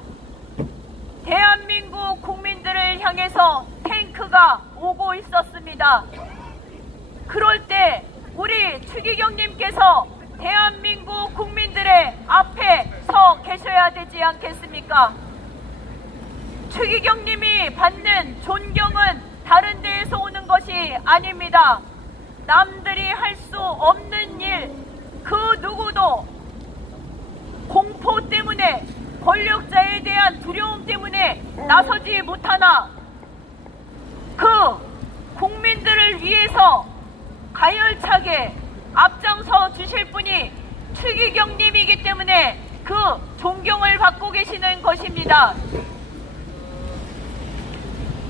대한민국 국민들을 향해서 탱크가 오고 있었습니다. 그럴 때 우리 추기경님께서 대한민국 국민들의 앞에 서 계셔야 되지 않겠습니까? 추기경님이 받는 존경은 다른 데에서 오는 것이 아닙니다. 남들이 할 수 없는 일, 그 누구도 공포 때문에, 권력자에 대한 두려움 때문에 나서지 못하나 그 국민들을 위해서 가열차게 앞장서 주실 분이 추기경님이기 때문에 그 존경을 받고 계시는 것입니다.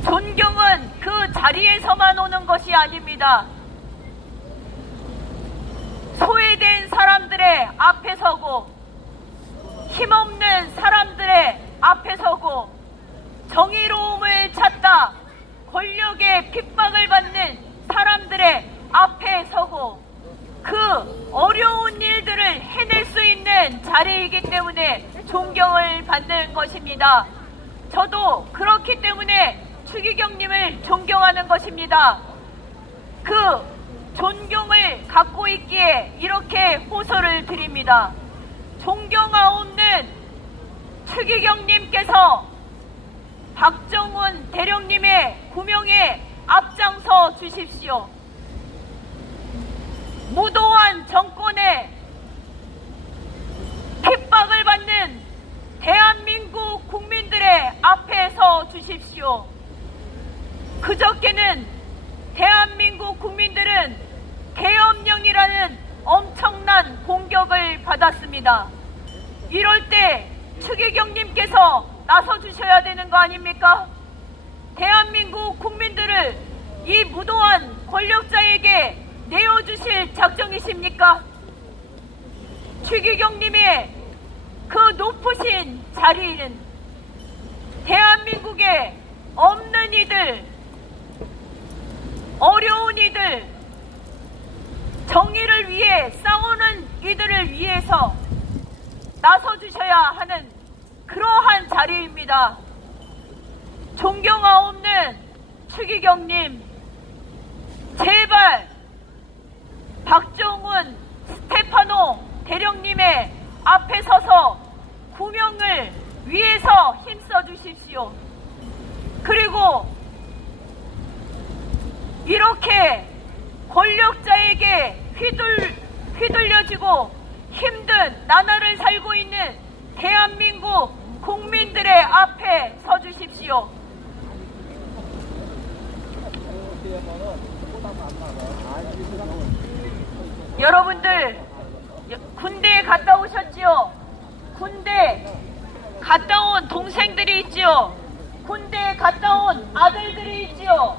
존경은 그 자리에서만 오는 것이 아닙니다. 소외된 사람들의 앞에 서고 힘없는 사람들의 앞에 서고 정의로움을 찾다 권력의 핍박을 받는 사람들의 앞에 서고 그 어려운 일들을 해낼 수 있는 자리이기 때문에 존경을 받는 것입니다. 저도 그렇기 때문에 추기경님을 존경하는 것입니다. 그 존경을 갖고 있기에 이렇게 호소를 드립니다. 존경하옵는 추기경님께서 박정훈 대령님의 구명에 앞장서 주십시오. 무도한 정권에 핍박을 받는 대한민국 국민들의 앞에 서 주십시오. 그저께는 대한민국 국민들은 계엄령이라는 엄청난 공격을 받았습니다. 이럴 때 추기경님께서 나서 주셔야 되는 거 아닙니까? 대한민국 국민들을 이 무도한 권력자에게 내어주실 작정이십니까? 추기경님의 그 높으신 자리는 대한민국에 없는 이들, 어려운 이들, 정의를 위해 싸우는 이들을 위해서 나서주셔야 하는 그러한 자리입니다. 존경하옵는 추기경님, 제발 박정훈, 스테파노 대령님의 앞에 서서 구명을 위해서 힘써 주십시오. 그리고 이렇게 권력자에게 휘둘려지고 힘든 나날을 살고 있는 대한민국 국민들의 앞에 서 주십시오. 여러분들 군대에 갔다 오셨지요? 군대 갔다 온 동생들이 있지요? 군대에 갔다 온 아들들이 있지요?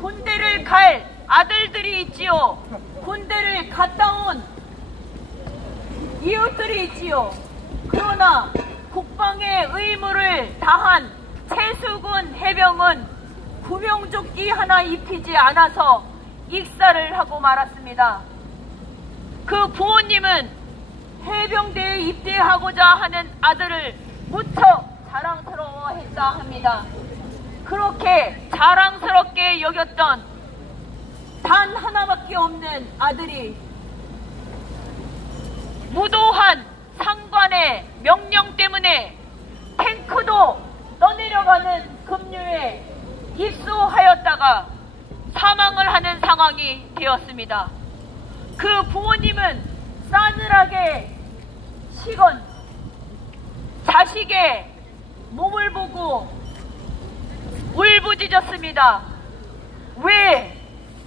군대를 갈 아들들이 있지요? 군대를 갔다 온 이웃들이 있지요? 그러나 국방의 의무를 다한 최수근 해병은 구명조끼 하나 입히지 않아서 익사를 하고 말았습니다. 그 부모님은 해병대에 입대하고자 하는 아들을 무척 자랑스러워했다 합니다. 그렇게 자랑스럽게 여겼던 단 하나밖에 없는 아들이 무도한 상관의 명령 때문에 탱크도 떠내려가는 급류에 입수하였다가 사망을 하는 상황이 되었습니다. 그 부모님은 싸늘하게 식은 자식의 몸을 보고 울부짖었습니다.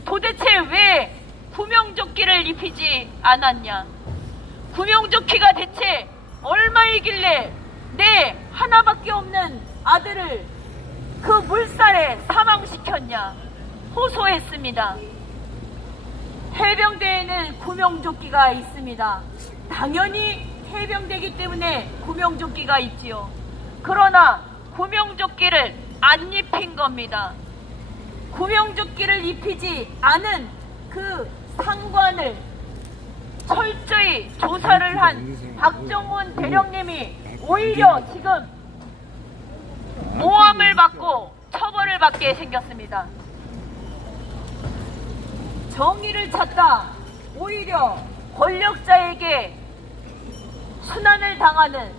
도대체 왜 구명조끼를 입히지 않았냐? 구명조끼가 대체 얼마이길래 내 하나밖에 없는 아들을 그 물살에 사망시켰냐 호소했습니다. 해병대에는 구명조끼가 있습니다. 당연히 해병대이기 때문에 구명조끼가 있지요. 그러나 구명조끼를 안 입힌 겁니다. 구명조끼를 입히지 않은 그 상관을 철저히 조사를 한 박정훈 대령님이 오히려 지금 모함을 받고 처벌을 받게 생겼습니다. 정의를 찾다 오히려 권력자에게 순환을 당하는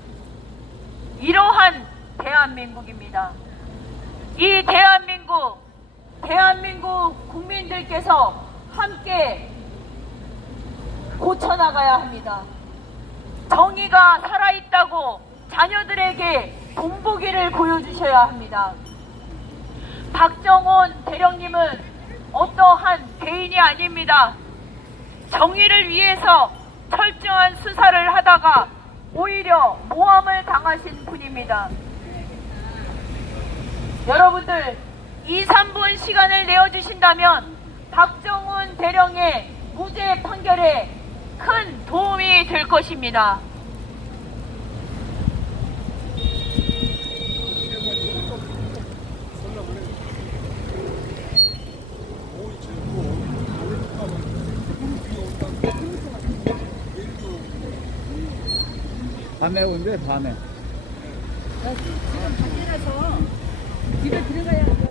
이러한 대한민국입니다. 이 대한민국 국민들께서 함께 고쳐나가야 합니다. 정의가 살아있다고 자녀들에게 본보기를 보여주셔야 합니다. 박정훈 대령님은 어떠한 개인이 아닙니다. 정의를 위해서 철저한 수사를 하다가 오히려 모함을 당하신 분입니다. 여러분들 2, 3분 시간을 내어주신다면 박정훈 대령의 무죄 판결에 큰 도움이 될 것입니다. 밤에 온대 밤에. 나 지금 밖이라서 집에 들어가야 돼.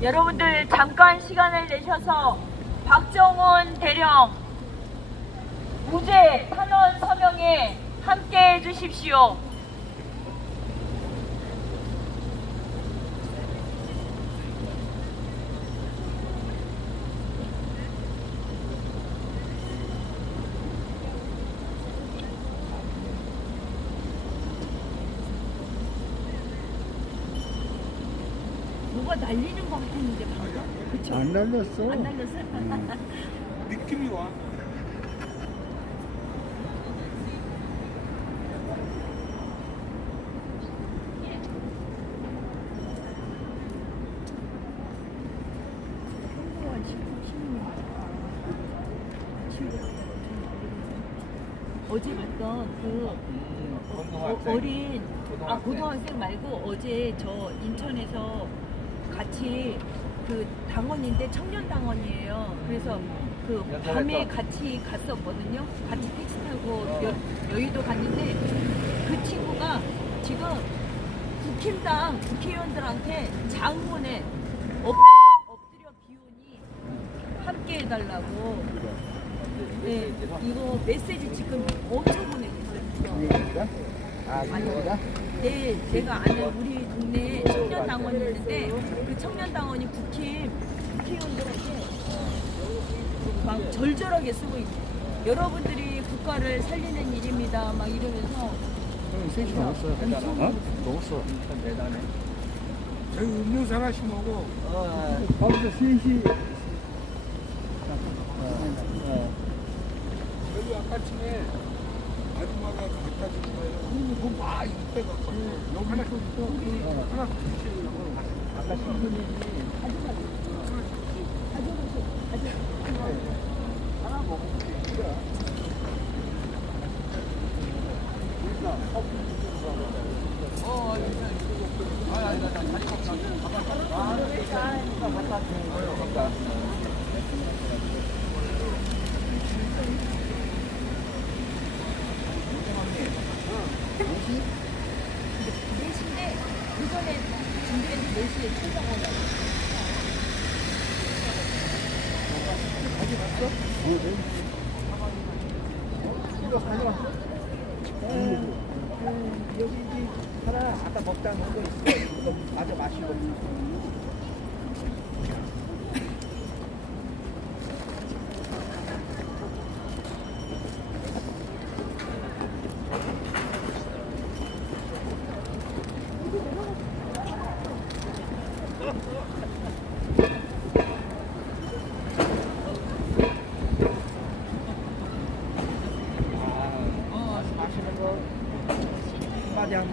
여러분들 잠깐 시간을 내셔서 박정훈 대령 무죄 탄원 서명에 함께 해주십시오. 뭐가 날리는 것 같았는데 방금? 그쵸? 안 날렸어. 안 날렸어? 느낌이 와. 어제 봤던 그 어린 고등학생 말고 어제 저 인천에서 같이 그 당원인데 청년 당원이에요. 그래서 그 밤에 같이 갔었거든요. 같이 택시 타고 여의도 갔는데 그 친구가 지금 국힘당 국회의원들한테 장문에 엎드려 비우니 함께 해달라고. 네, 이거 메시지 지금 엄청 보내고 있어요. 아닙니다. 네, 제가 아는 우리 동네에 청년 당원이 있는데 그 청년 당원이 국회의원들한테 막 절절하게 쓰고 있어요. 여러분들이 국가를 살리는 일입니다. 막 이러면서. 셋이 먹었어. 어? 먹었어. 저희 음료수 하나씩 먹어. 밤새 3시. 여기 아까쯤에 아줌마가 갖다 준 거예요. 이거 봐, 이때 갖고 여기 하나 하나 주시려고. 아까 신분이 하나 먹으면 넷인데 그 전에 준비했는 4시에 출동하려고. 이거 가져왔어? 여기 하나 아까 먹다 놓은 거 있어. 이거 마저 마시고.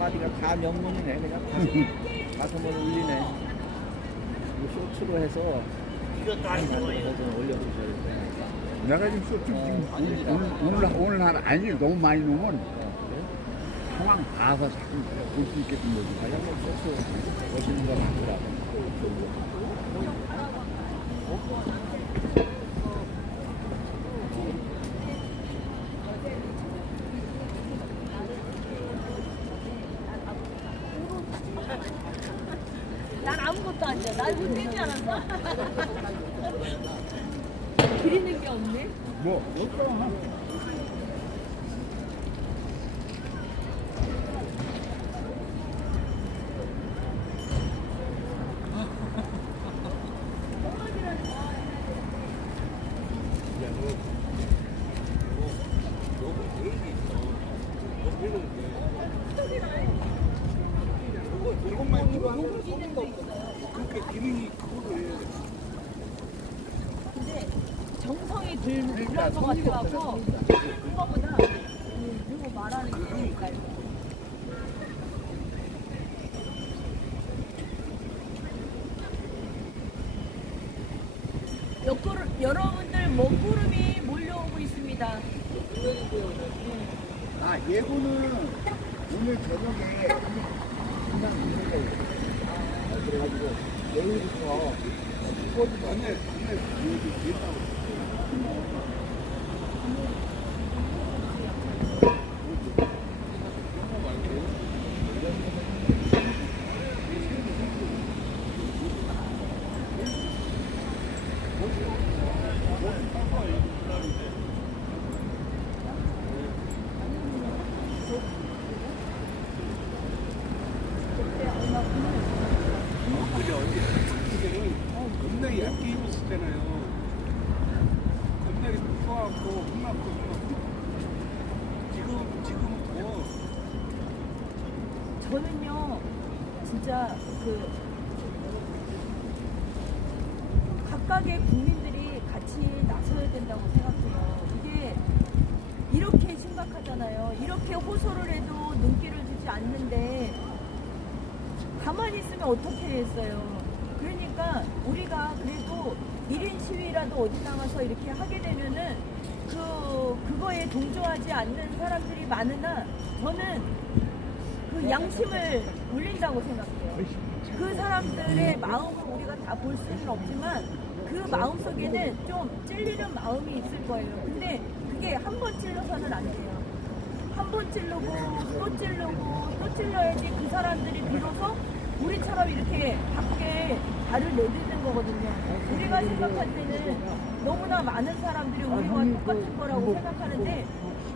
한마디가 다 명문이네. 그냥 가슴을 울리네. 뭐 쇼츠로 해서 만들어서 올려주셔야 돼. 내가 지금 소주 오늘 한 아니 너무 많이 놓으면 상황 봐서 자꾸 볼 수 있게끔 거지. 가려면 쇼츠 보시는 거 많더라고. 난 아무것도 안 돼. 날 혼내지 않았어. 드리는 게 없네. 뭐 어떤 이것만 기반으로 쏘는 거 그렇게 기능이 그거를 근데 정성이 들어갈 것 같아갖고 그거보다 누구 말하는 게 헷갈려. 여러분들 먹구름이 몰려오고 있습니다. 아 예고는 오늘 저녁에 그냥 있는 거예요. 그래가지고 내일부터 안에 여기 있다고. 그때는 겁나게 얇게 입었었잖아요. 겁나게 추워갖고 혼났고 지금은 더 저는요, 진짜 각각의 국민들이 같이 나서야 된다고 생각해요. 이게 이렇게 심각하잖아요. 이렇게 호소를 해도 눈길을 주지 않는데 가만히 있으면 어떻게 했어요. 그러니까 우리가 그래도 1인 시위라도 어디 나가서 이렇게 하게 되면은 그거에 동조하지 않는 사람들이 많으나 저는 그 양심을 울린다고 생각해요. 그 사람들의 마음을 우리가 다 볼 수는 없지만 그 마음 속에는 좀 찔리는 마음이 있을 거예요. 근데 그게 한 번 찔러서는 안 돼요. 한 번 찔르고 또 찔르고 또 찔러야지 그 사람들이 비로소 우리처럼 이렇게 밖에 발을 내딛는 거거든요. 우리가 생각할 때는 너무나 많은 사람들이 우리와 똑같은 거라고 생각하는데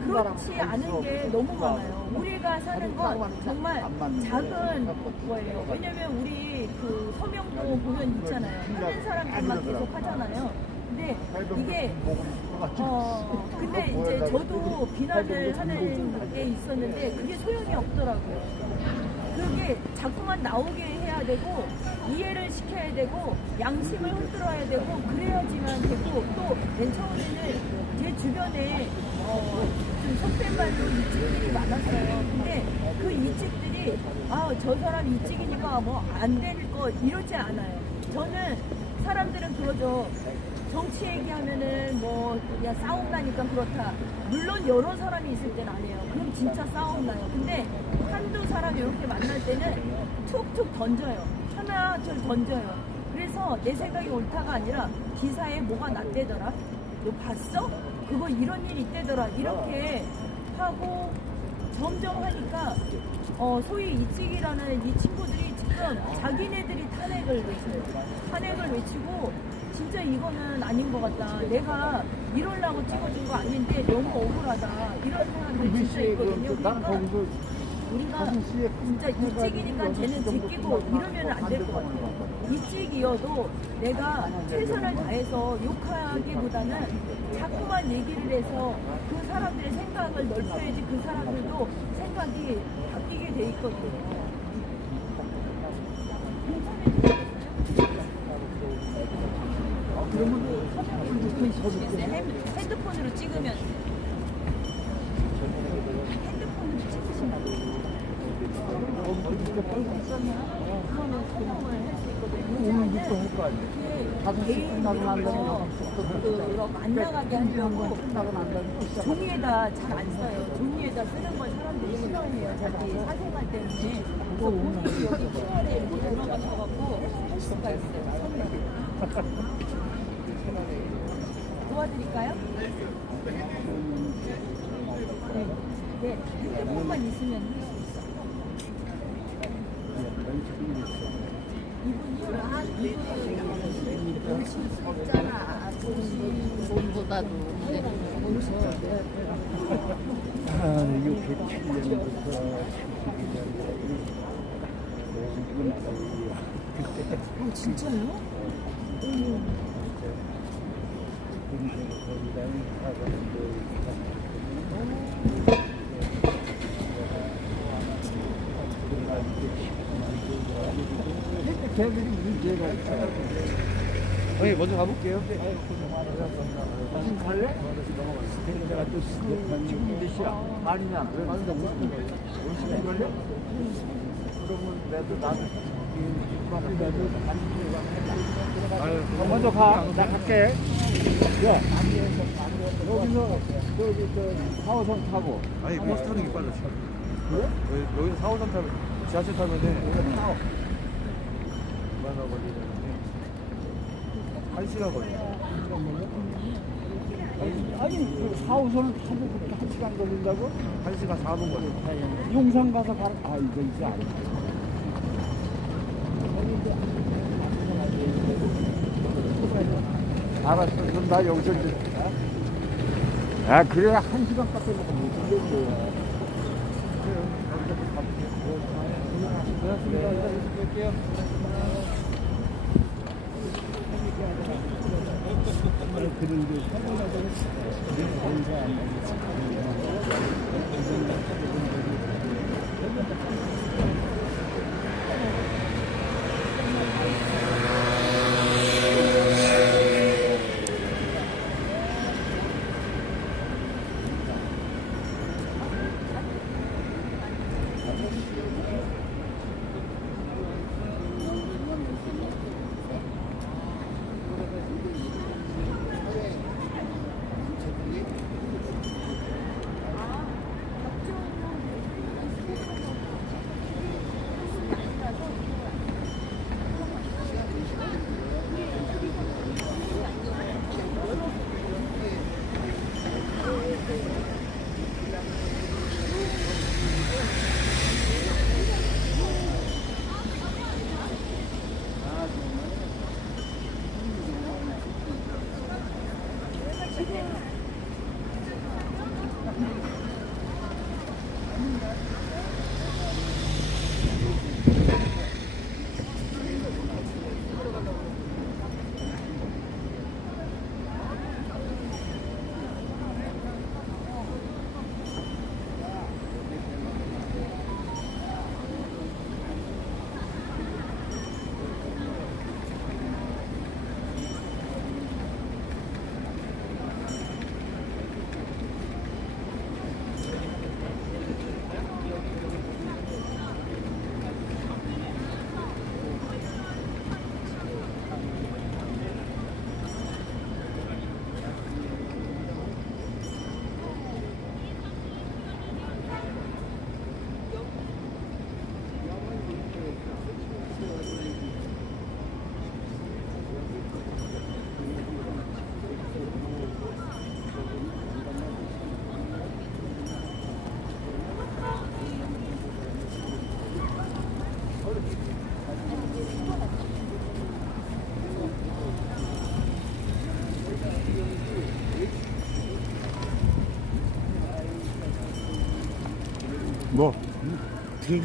그렇지 않은 게 너무 많아요. 우리가 사는 건 정말 작은 거예요. 왜냐면 우리 그 서명도 보면 있잖아요. 하는 사람들만 계속 하잖아요. 근데 이게 근데 이제 저도 비난을 하는 게 있었는데 그게 소용이 없더라고요. 그게 자꾸만 나오게 해야 되고 이해를 시켜야 되고 양심을 흔들어야 되고 그래야지만 되고 또 맨 처음에는 제 주변에 좀 속된 말로 이직들이 많았어요. 근데 그 이직들이 저 사람 이직이니까 뭐 안 될 거 이러지 않아요. 저는 사람들은 그러죠. 정치 얘기하면은 야 싸움 나니까 그렇다. 물론 여러 사람이 있을 땐 아니에요. 그럼 진짜 싸움 나요. 근데 한두 사람 이렇게 만날 때는 툭툭 던져요. 하나둘 던져요. 그래서 내 생각이 옳다가 아니라 기사에 뭐가 났대더라. 너 봤어? 그거 이런 일 있대더라. 이렇게 하고 점점 하니까 소위 이직이라는 이 친구들이 지금 자기네들이 탄핵을 외쳐요. 탄핵을 외치고 진짜 이거는 아닌 것 같다. 내가 이러려고 찍어준 거 아닌데 너무 억울하다. 이런 사람들이 진짜 있거든요. 그러니까 우리가 진짜 이직이니까 쟤는 제끼고 이러면 안 될 것 같아요. 이직이어도 내가 최선을 다해서 욕하기보다는 자꾸만 얘기를 해서 그 사람들의 생각을 넓혀야지 그 사람들도 생각이 바뀌게 돼 있거든요. 핸드폰으로 찍으면 핸드폰으로 찍으시면 그거는 소통을 할 수 있거든요. 오늘부터 할 거 아니에요. 5시 끝나고 난 다음에 만나가게 하려고 끝나고 난 다음에 종이에다 잘 안 써요. 종이에다 쓰는 걸 사람들이 싫어해요. 자기 사생활 때문에. 그래서 본인이 여기 7월에 이렇게 돌아가셔갖고 할 수가 있어요. 선물. 도와드릴까요? 네. 네. 핸드폰만 있으면 할 수 있어. 이분이 보실 수 없잖아. 돈보다도 아, 이거 107년부터 72년까지 어, 진짜요? 걔들이 문제가 있어요. 형님 먼저 가볼게요. 무슨 갈래? 내가 또 지금 몇 시야? 아니냐? 아니다, 50분 걸려? 그러면 나도 먼저 가. 나 갈게. 야, 여기서 저기 저 4호선 타고. 아니 버스 타는 게 빨라. 그래? 여기서 4호선 타면 지하철 타면은 얼마나 걸리냐면 1시간 걸려. 아니, 그 4호선은 타고 그렇게 1시간 걸린다고? 1시간 4분 걸려. 용산 가서 가라. 아, 이거 이제 안 돼. 알았어. 그럼 나 여기서 이제. 아, 그래야 1시간밖에 못 들려. 뭐?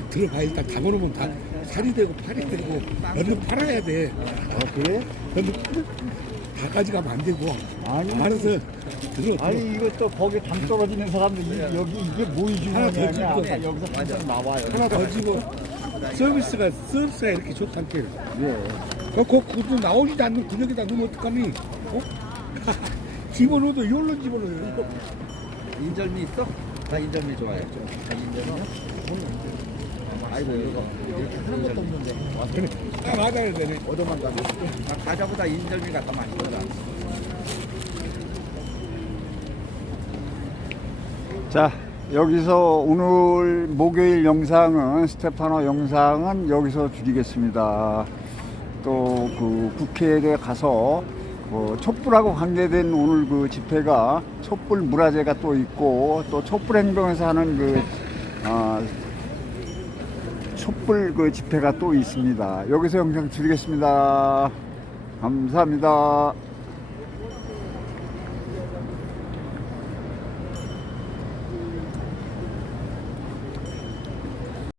들어가 일단 담아놓으면 다 살이 되고 팔이 되고 얼른 팔아야 돼. 아, 그래? 얼른 다 가져가면 안 되고. 아니. 알아서 들어. 아니, 이거 또 거기 당 떨어지는 사람들, 여기 이게 뭐이 하나 더 주머니야. 집어. 아까 여기서 당장 나와요. 하나 더 집어. 서비스가 이렇게 좋단게. 예. 그것도 나오지도 않는 근육에다 넣으면 어떡하니? 어? 집어넣어도 이걸로 집어넣어요. 인절미 있어? 다 인절미 좋아해요. 다 인절미요? 아이고 이거 이렇게 하는 것도 없는데. 맞아야 되네. 얻어만 가면 과자보다 인절미가 더 맛있더라. 자, 여기서 오늘 목요일 영상은, 스테파노 영상은 여기서 줄이겠습니다. 또 그 국회에 가서 촛불하고 관계된 오늘 그 집회가 촛불 문화제가 또 있고, 또 촛불 행동에서 하는 그 촛불 그 집회가 또 있습니다. 여기서 영상 줄이겠습니다. 감사합니다.